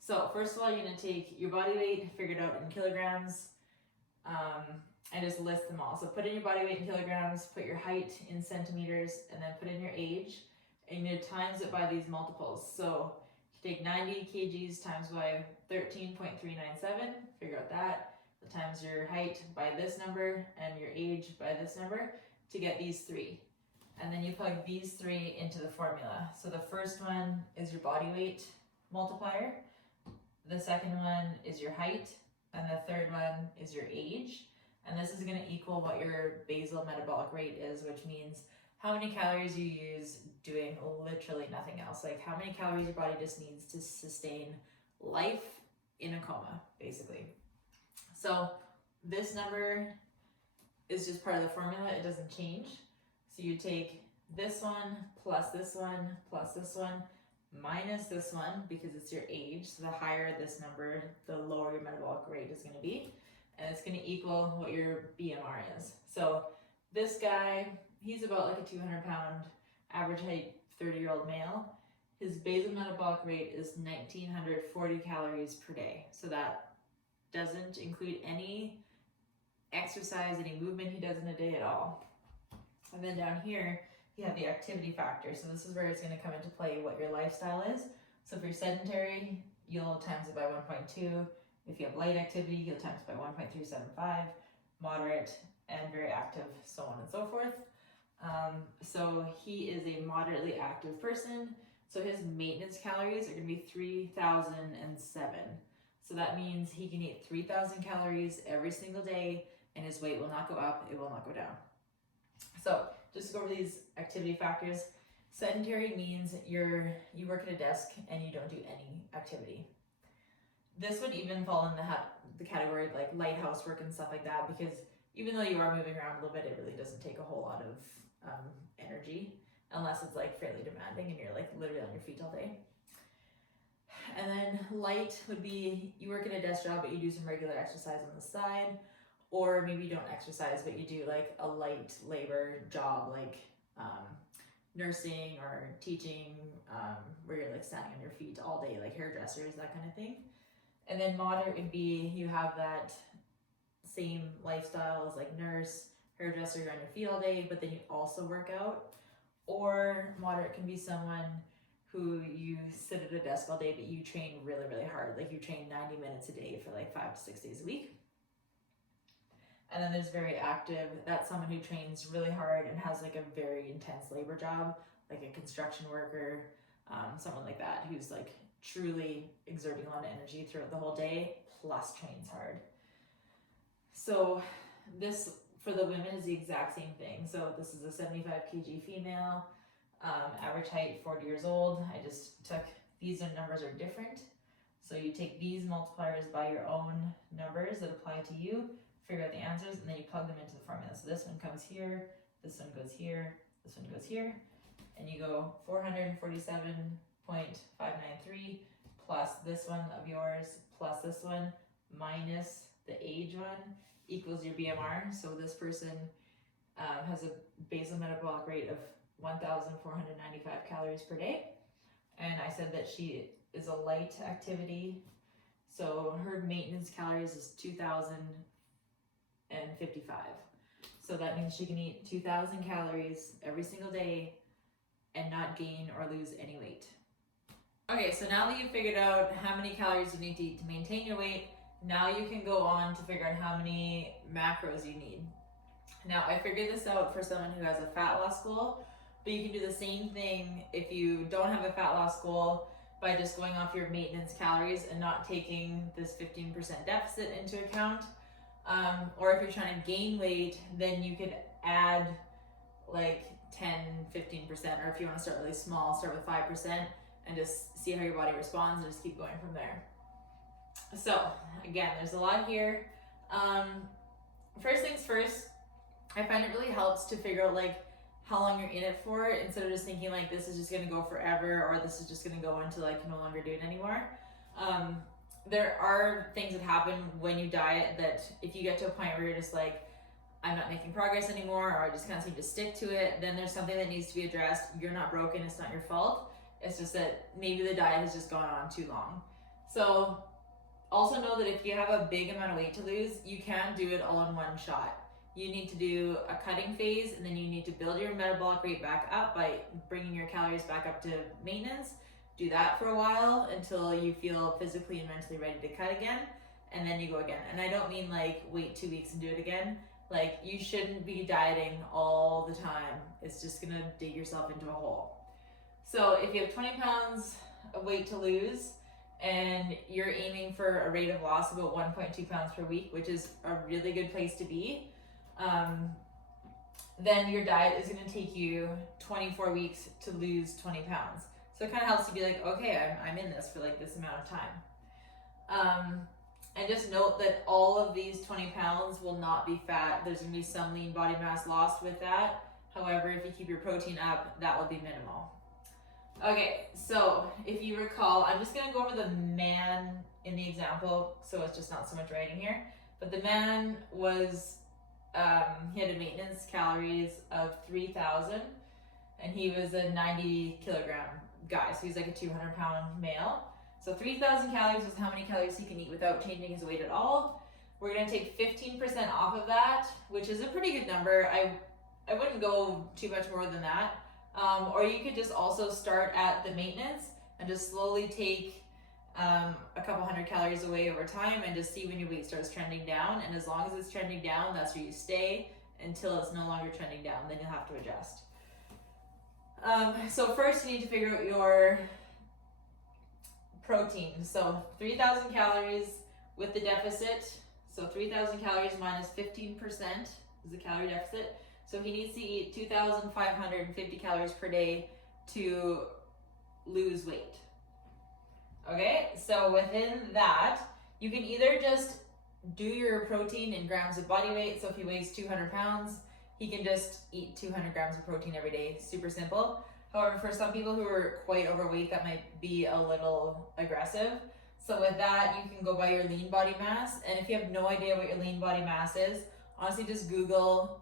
So first of all, you're going to take your body weight, figured out in kilograms, and just list them all. So put in your body weight in kilograms, put your height in centimeters, and then put in your age. And you're going to times it by these multiples. So you take 90 kgs times by 13.397, figure out that. Times your height by this number and your age by this number to get these three. And then you plug these three into the formula. So the first one is your body weight multiplier. The second one is your height. And the third one is your age. And this is going to equal what your basal metabolic rate is, which means how many calories you use doing literally nothing else. Like how many calories your body just needs to sustain life in a coma, basically. So this number is just part of the formula. It doesn't change. So you take this one plus this one plus this one minus this one because it's your age. So the higher this number, the lower your metabolic rate is going to be. And it's going to equal what your BMR is. So this guy, he's about like a 200-pound average height 30-year-old male. His basal metabolic rate is 1,940 calories per day. So that doesn't include any exercise, any movement he does in a day at all. And then down here, you have the activity factor. So this is where it's going to come into play what your lifestyle is. So if you're sedentary, you'll times it by 1.2. If you have light activity, you'll times it by 1.375. Moderate and very active, so on and so forth. So he is a moderately active person. So his maintenance calories are going to be 3,007. So that means he can eat 3,000 calories every single day and his weight will not go up, it will not go down. So just to go over these activity factors, sedentary means you work at a desk and you don't do any activity. This would even fall in the category of like light housework and stuff like that, because even though you are moving around a little bit, it really doesn't take a whole lot of energy unless it's like fairly demanding and you're like literally on your feet all day. And then light would be you work at a desk job but you do some regular exercise on the side, or maybe you don't exercise but you do like a light labor job like nursing or teaching, where you're like standing on your feet all day, like hairdressers, that kind of thing. And then moderate would be you have that same lifestyle as like nurse, hairdresser, you're on your feet all day, but then you also work out. Or moderate can be someone who you sit at a desk all day, but you train really, really hard. Like you train 90 minutes a day for like 5 to 6 days a week. And then there's very active. That's someone who trains really hard and has like a very intense labor job, like a construction worker, someone like that, who's like truly exerting a lot of energy throughout the whole day, plus trains hard. So this for the women is the exact same thing. So this is a 75 kg female, average height 40 years old. I just took, these numbers are different. So you take these multipliers by your own numbers that apply to you, figure out the answers, and then you plug them into the formula. So this one comes here, this one goes here, this one goes here, and you go 447.593 plus this one of yours plus this one minus the age one equals your BMR. So this person has a basal metabolic rate of 1,495 calories per day. And I said that she is a light activity. So her maintenance calories is 2,055. So that means she can eat 2,000 calories every single day and not gain or lose any weight. Okay, so now that you've figured out how many calories you need to eat to maintain your weight, now you can go on to figure out how many macros you need. Now, I figured this out for someone who has a fat loss goal, but you can do the same thing if you don't have a fat loss goal by just going off your maintenance calories and not taking this 15% deficit into account. Or if you're trying to gain weight, then you could add like 10, 15%, or if you want to start really small, start with 5% and just see how your body responds and just keep going from there. So again, there's a lot here. First things first, I find it really helps to figure out like how long you're in it for, instead of just thinking like this is just gonna go forever, or this is just gonna go until I can no longer do it anymore. There are things that happen when you diet that if you get to a point where you're just like, I'm not making progress anymore, or I just kind of seem to stick to it, then there's something that needs to be addressed. You're not broken, it's not your fault. It's just that maybe the diet has just gone on too long. So also know that if you have a big amount of weight to lose, you can't do it all in one shot. You need to do a cutting phase, and then you need to build your metabolic rate back up by bringing your calories back up to maintenance. Do that for a while until you feel physically and mentally ready to cut again, and then you go again. And I don't mean like wait 2 weeks and do it again. Like, you shouldn't be dieting all the time. It's just gonna dig yourself into a hole. So if you have 20 pounds of weight to lose and you're aiming for a rate of loss of about 1.2 pounds per week, which is a really good place to be, then your diet is gonna take you 24 weeks to lose 20 pounds. So it kind of helps you be like, okay, I'm in this for like this amount of time. And just note that all of these 20 pounds will not be fat. There's gonna be some lean body mass lost with that. However, if you keep your protein up, that will be minimal. Okay, so if you recall, I'm just gonna go over the man in the example, so it's just not so much writing here. But the man was, he had a maintenance calories of 3,000, and he was a 90 kilogram guy, so he's like a 200-pound male. So 3,000 calories is how many calories he can eat without changing his weight at all. We're gonna take 15% off of that, which is a pretty good number. I wouldn't go too much more than that. Or you could just also start at the maintenance and just slowly take a couple hundred calories away over time and just see when your weight starts trending down. And as long as it's trending down, that's where you stay until it's no longer trending down. Then you'll have to adjust. So first you need to figure out your protein. So 3,000 calories with the deficit. So 3,000 calories minus 15% is the calorie deficit. So he needs to eat 2,550 calories per day to lose weight. Okay, so within that, you can either just do your protein in grams of body weight. So if he weighs 200 pounds, he can just eat 200 grams of protein every day. Super simple. However, for some people who are quite overweight, that might be a little aggressive. So with that, you can go by your lean body mass. And if you have no idea what your lean body mass is, honestly, just Google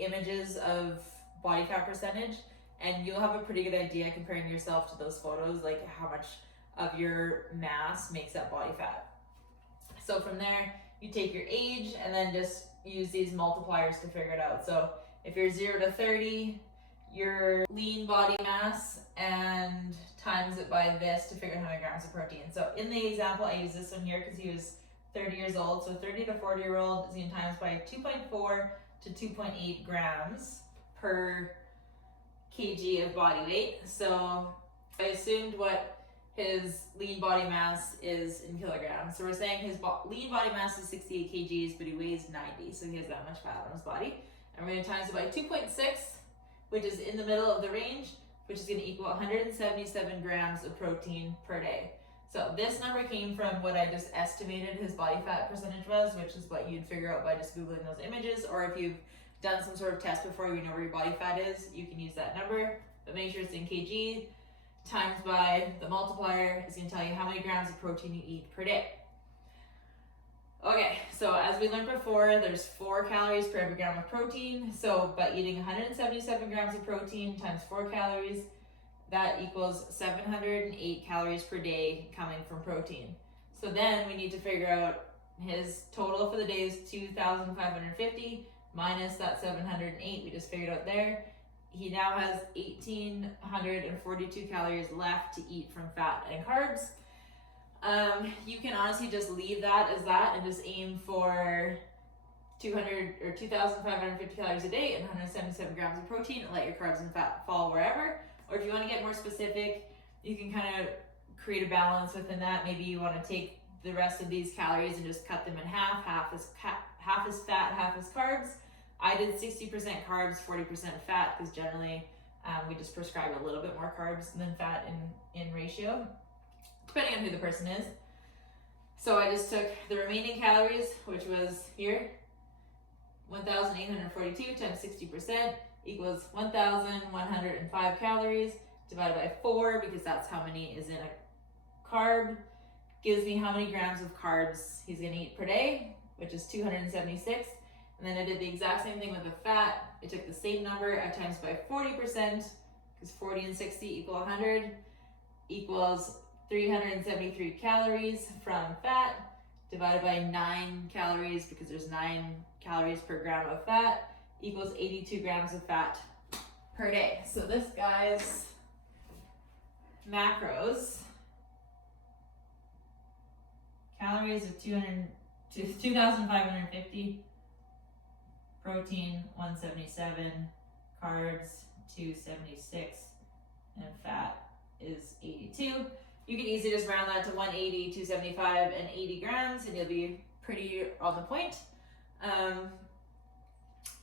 images of body fat percentage, and you'll have a pretty good idea comparing yourself to those photos, like how much of your mass makes up body fat. So from there, you take your age and then just use these multipliers to figure it out. So if you're 0 to 30, your lean body mass, and times it by this to figure out how many grams of protein. So in the example, I use this one here because he was 30 years old. So 30 to 40-year-old is going to times by 2.4 to 2.8 grams per kg of body weight. So I assumed what his lean body mass is in kilograms. So we're saying his lean body mass is 68 kgs, but he weighs 90, so he has that much fat on his body. And we're going to times it by 2.6, which is in the middle of the range, which is going to equal 177 grams of protein per day. So this number came from what I just estimated his body fat percentage was, which is what you'd figure out by just Googling those images, or if you've done some sort of test before, you know where your body fat is, you can use that number, but make sure it's in kg, times by the multiplier is going to tell you how many grams of protein you eat per day. Okay, so as we learned before, there's 4 calories per every gram of protein. So by eating 177 grams of protein times 4 calories, that equals 708 calories per day coming from protein. So then we need to figure out his total for the day is 2,550 minus that 708 we just figured out there, he now has 1,842 calories left to eat from fat and carbs. You can honestly just leave that as that and just aim for 200 or 2,550 calories a day and 177 grams of protein, and let your carbs and fat fall wherever. Or if you want to get more specific, you can kind of create a balance within that. Maybe you want to take the rest of these calories and just cut them in half. Half is fat, half is carbs. I did 60% carbs, 40% fat, because generally we just prescribe a little bit more carbs than fat in ratio, depending on who the person is. So I just took the remaining calories, which was here, 1,842 times 60% equals 1,105 calories divided by 4, because that's how many is in a carb, gives me how many grams of carbs he's going to eat per day, which is 276. And then I did the exact same thing with the fat. I took the same number, I times by 40%, because 40 and 60 equal 100, equals 373 calories from fat, divided by 9 calories, because there's 9 calories per gram of fat, equals 82 grams of fat per day. So this guy's macros, calories of 2,550, protein 177, carbs 276, and fat is 82. You can easily just round that to 180, 275, and 80 grams, and you'll be pretty on the point.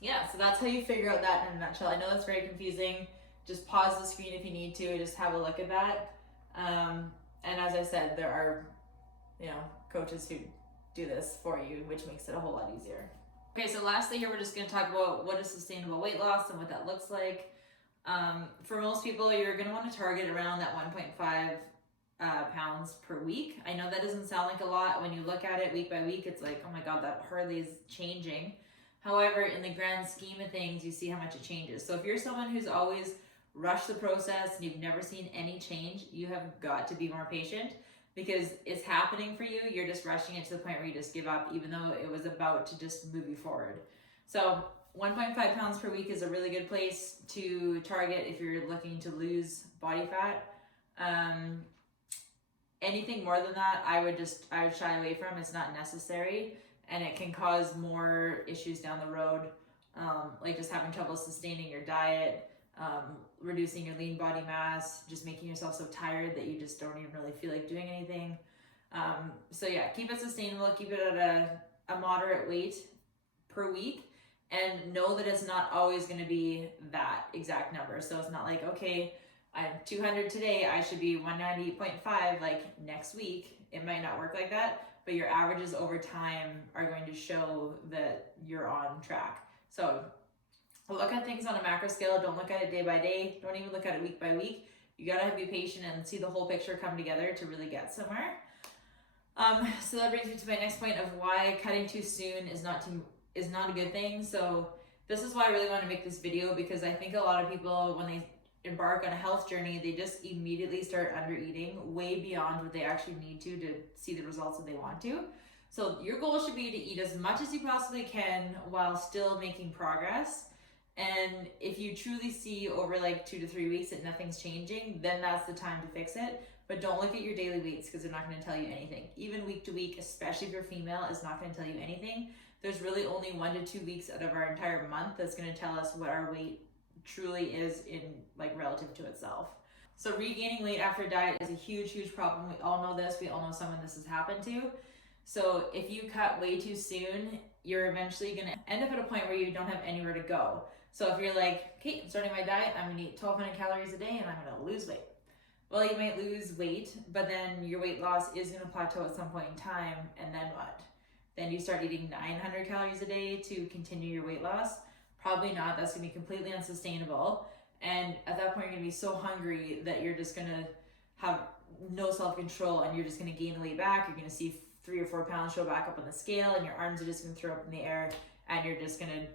Yeah, so that's how you figure out that in a nutshell. I know that's very confusing. Just pause the screen if you need to, just have a look at that. And as I said, there are, coaches who do this for you, which makes it a whole lot easier. Okay, so lastly here, we're just gonna talk about what is sustainable weight loss and what that looks like. For most people, you're gonna wanna target around that 1.5 pounds per week. I know that doesn't sound like a lot. When you look at it week by week, it's like, oh my God, that hardly is changing. However, in the grand scheme of things, you see how much it changes. So if you're someone who's always rushed the process and you've never seen any change, you have got to be more patient, because it's happening for you. You're just rushing it to the point where you just give up, even though it was about to just move you forward. So 1.5 pounds per week is a really good place to target if you're looking to lose body fat. Anything more than that, I would shy away from. It's not necessary, and it can cause more issues down the road, like just having trouble sustaining your diet, reducing your lean body mass, just making yourself so tired that you just don't even really feel like doing anything. So yeah, keep it sustainable, keep it at a moderate weight per week, and know that it's not always going to be that exact number. So it's not like, okay, I'm 200 today, I should be 198.5 like next week. It might not work like that, but your averages over time are going to show that you're on track. So look at things on a macro scale. Don't look at it day by day. Don't even look at it week by week. You gotta be patient and see the whole picture come together to really get somewhere. So that brings me to my next point of why cutting too soon is not a good thing. So this is why I really want to make this video, because I think a lot of people, when they embark on a health journey, they just immediately start under eating way beyond what they actually need to see the results that they want to. So your goal should be to eat as much as you possibly can while still making progress. And if you truly see over like 2 to 3 weeks that nothing's changing, then that's the time to fix it. But don't look at your daily weights, because they're not going to tell you anything. Even week to week, especially if you're female, is not going to tell you anything. There's really only 1 to 2 weeks out of our entire month that's going to tell us what our weight truly is in like relative to itself. So regaining weight after diet is a huge, huge problem. We all know this. We all know someone this has happened to. So if you cut way too soon, you're eventually going to end up at a point where you don't have anywhere to go. So if you're like, okay, I'm starting my diet, I'm going to eat 1,200 calories a day and I'm going to lose weight. Well, you might lose weight, but then your weight loss is going to plateau at some point in time. And then what? Then you start eating 900 calories a day to continue your weight loss? Probably not. That's going to be completely unsustainable. And at that point, you're going to be so hungry that you're just going to have no self-control, and you're just going to gain the weight back. You're going to see 3 or 4 pounds show back up on the scale, and your arms are just going to throw up in the air, and you're just going to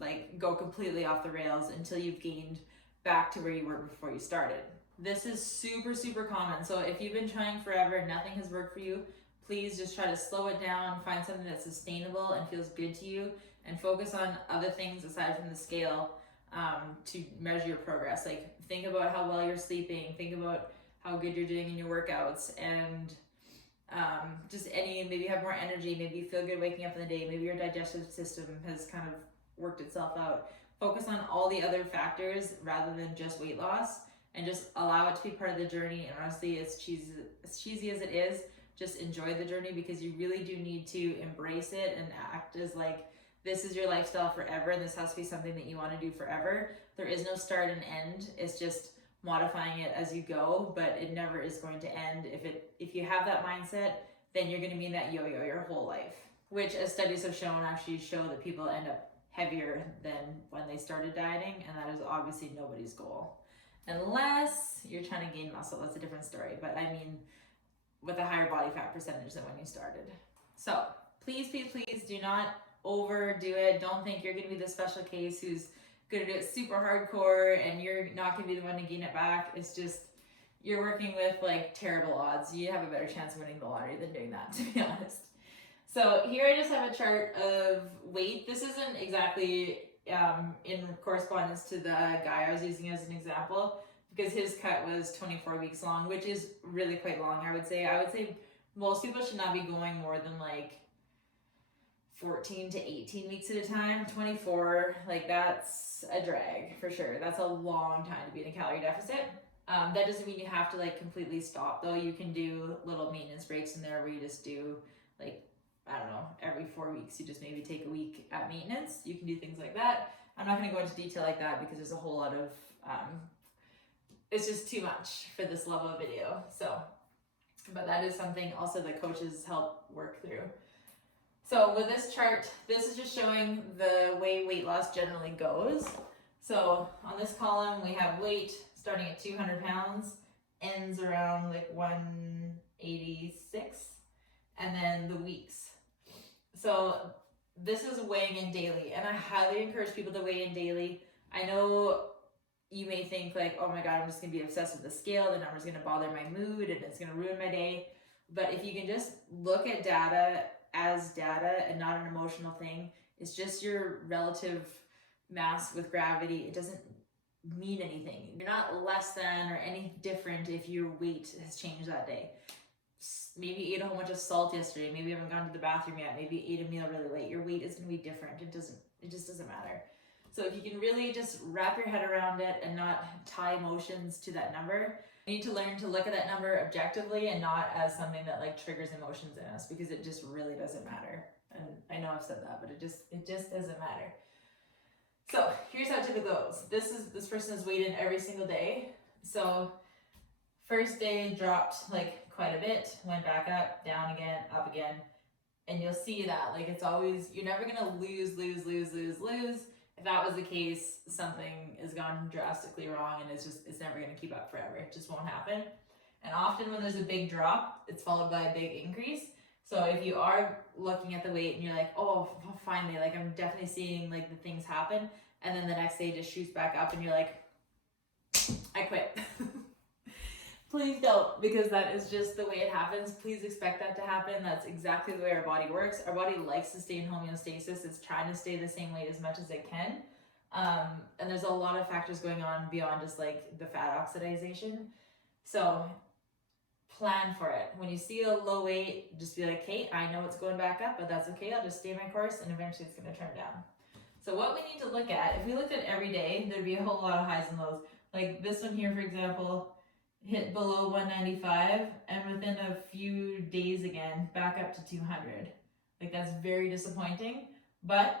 like go completely off the rails until you've gained back to where you were before you started. This is super, super common. So if you've been trying forever, nothing has worked for you, please just try to slow it down, find something that's sustainable and feels good to you, and focus on other things aside from the scale to measure your progress. Like think about how well you're sleeping, think about how good you're doing in your workouts, and just maybe you have more energy, maybe you feel good waking up in the day, maybe your digestive system has kind of worked itself out. Focus on all the other factors rather than just weight loss, and just allow it to be part of the journey. And honestly, as cheesy as it is, just enjoy the journey, because you really do need to embrace it and act as like this is your lifestyle forever, and this has to be something that you want to do forever. There is no start and end. It's just modifying it as you go, but it never is going to end. If you have that mindset, then you're going to be in that yo-yo your whole life, which, as studies have shown, actually show that people end up heavier than when they started dieting, and that is obviously nobody's goal. Unless you're trying to gain muscle, that's a different story. But I mean, with a higher body fat percentage than when you started. So please, please, please do not overdo it. Don't think you're going to be the special case who's going to do it super hardcore and you're not going to be the one to gain it back. It's just, you're working with like terrible odds. You have a better chance of winning the lottery than doing that, to be honest. So here I just have a chart of weight. This isn't exactly in correspondence to the guy I was using as an example, because his cut was 24 weeks long, which is really quite long, I would say. I would say most people should not be going more than like 14 to 18 weeks at a time. 24, like that's a drag for sure. That's a long time to be in a calorie deficit. That doesn't mean you have to like completely stop though. You can do little maintenance breaks in there where you just do like, I don't know, every 4 weeks you just maybe take a week at maintenance. You can do things like that. I'm not going to go into detail like that because there's a whole lot of, it's just too much for this level of video. So, but that is something also that coaches help work through. So with this chart, this is just showing the way weight loss generally goes. So on this column, we have weight starting at 200 pounds, ends around like 186, and then the weeks. So this is weighing in daily, and I highly encourage people to weigh in daily. I know you may think like, oh my God, I'm just gonna be obsessed with the scale, the number's gonna bother my mood, and it's gonna ruin my day. But if you can just look at data as data and not an emotional thing, it's just your relative mass with gravity. It doesn't mean anything. You're not less than or any different if your weight has changed that day. Maybe you ate a whole bunch of salt yesterday, maybe you haven't gone to the bathroom yet, maybe you ate a meal really late. Your weight is going to be different. It just doesn't matter. So if you can really just wrap your head around it and not tie emotions to that number, you need to learn to look at that number objectively and not as something that like triggers emotions in us, because it just really doesn't matter. And I know I've said that, but it just doesn't matter. So here's how it typically goes. This person is weighed in every single day. So first day dropped like quite a bit, went back up, down again, up again. And you'll see that like it's always, you're never gonna lose. If that was the case, something has gone drastically wrong and it's never gonna keep up forever. It just won't happen. And often when there's a big drop, it's followed by a big increase. So if you are looking at the weight and you're like, oh, finally, like I'm definitely seeing like the things happen, and then the next day it just shoots back up and you're like, I quit. Please don't, because that is just the way it happens. Please expect that to happen. That's exactly the way our body works. Our body likes to stay in homeostasis. It's trying to stay the same weight as much as it can. And there's a lot of factors going on beyond just like the fat oxidation. So plan for it. When you see a low weight, just be like, hey, I know it's going back up, but that's okay. I'll just stay my course and eventually it's going to turn down. So what we need to look at, if we looked at every day, there'd be a whole lot of highs and lows. Like this one here, for example, hit below 195 and within a few days again, back up to 200. Like that's very disappointing, but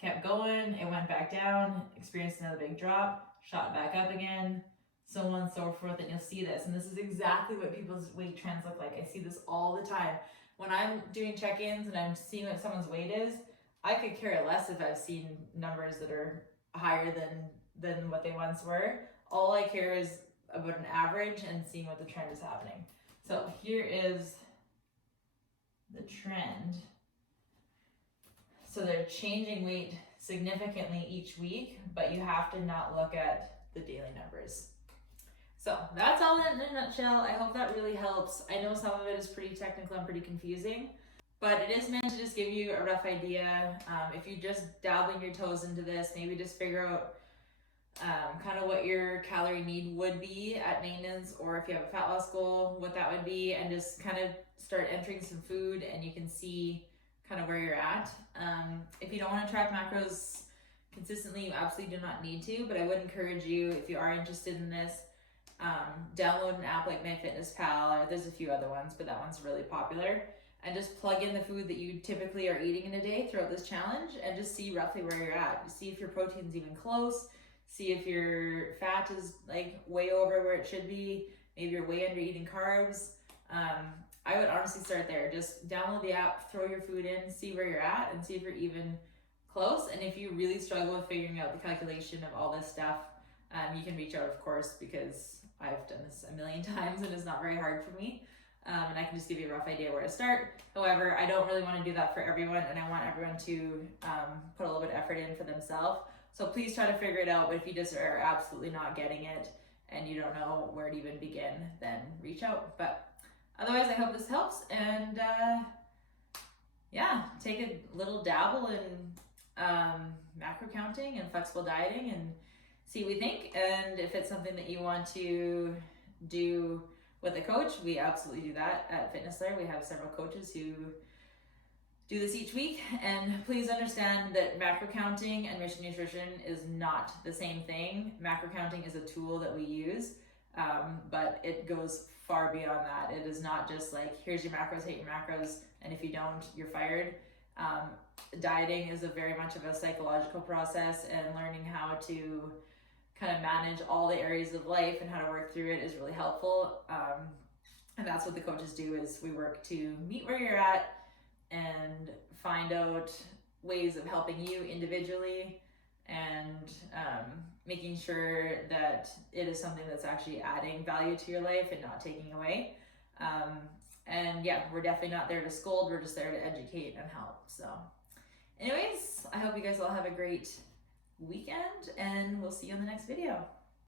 kept going. It went back down, experienced another big drop, shot back up again, so on and so forth. And you'll see this. And this is exactly what people's weight trends look like. I see this all the time. When I'm doing check-ins and I'm seeing what someone's weight is, I could care less if I've seen numbers that are higher than what they once were. All I care is about an average and seeing what the trend is happening. So here is the trend. So they're changing weight significantly each week, but you have to not look at the daily numbers. So that's all in a nutshell. I hope that really helps. I know some of it is pretty technical and pretty confusing. But it is meant to just give you a rough idea. If you're just dabbling your toes into this, maybe just figure out kind of what your calorie need would be at maintenance, or if you have a fat loss goal, what that would be, and just kind of start entering some food and you can see kind of where you're at. If you don't want to track macros consistently, you absolutely do not need to, but I would encourage you, if you are interested in this, download an app like MyFitnessPal, or there's a few other ones, but that one's really popular, and just plug in the food that you typically are eating in a day throughout this challenge and just see roughly where you're at. See if your protein's even close, see if your fat is like way over where it should be, maybe you're way under eating carbs. I would honestly start there. Just download the app, throw your food in, see where you're at, and see if you're even close. And if you really struggle with figuring out the calculation of all this stuff, you can reach out, of course, because I've done this a million times and it's not very hard for me. And I can just give you a rough idea where to start. However, I don't really want to do that for everyone, and I want everyone to put a little bit of effort in for themselves. So please try to figure it out, but if you just are absolutely not getting it and you don't know where to even begin, then reach out. But otherwise, I hope this helps, and yeah, take a little dabble in macro counting and flexible dieting and see what you think. And if it's something that you want to do with a coach, we absolutely do that at Fitness Lair. We have several coaches who do this each week, and please understand that macro counting and mission nutrition is not the same thing. Macro counting is a tool that we use, but it goes far beyond that. It is not just like, here's your macros, hit your macros, and if you don't, you're fired. Dieting is a very much of a psychological process, and learning how to kind of manage all the areas of life and how to work through it is really helpful. And that's what the coaches do, is we work to meet where you're at and find out ways of helping you individually, and making sure that it is something that's actually adding value to your life and not taking away. And yeah, we're definitely not there to scold, we're just there to educate and help. So anyways, I hope you guys all have a great weekend, and we'll see you in the next video.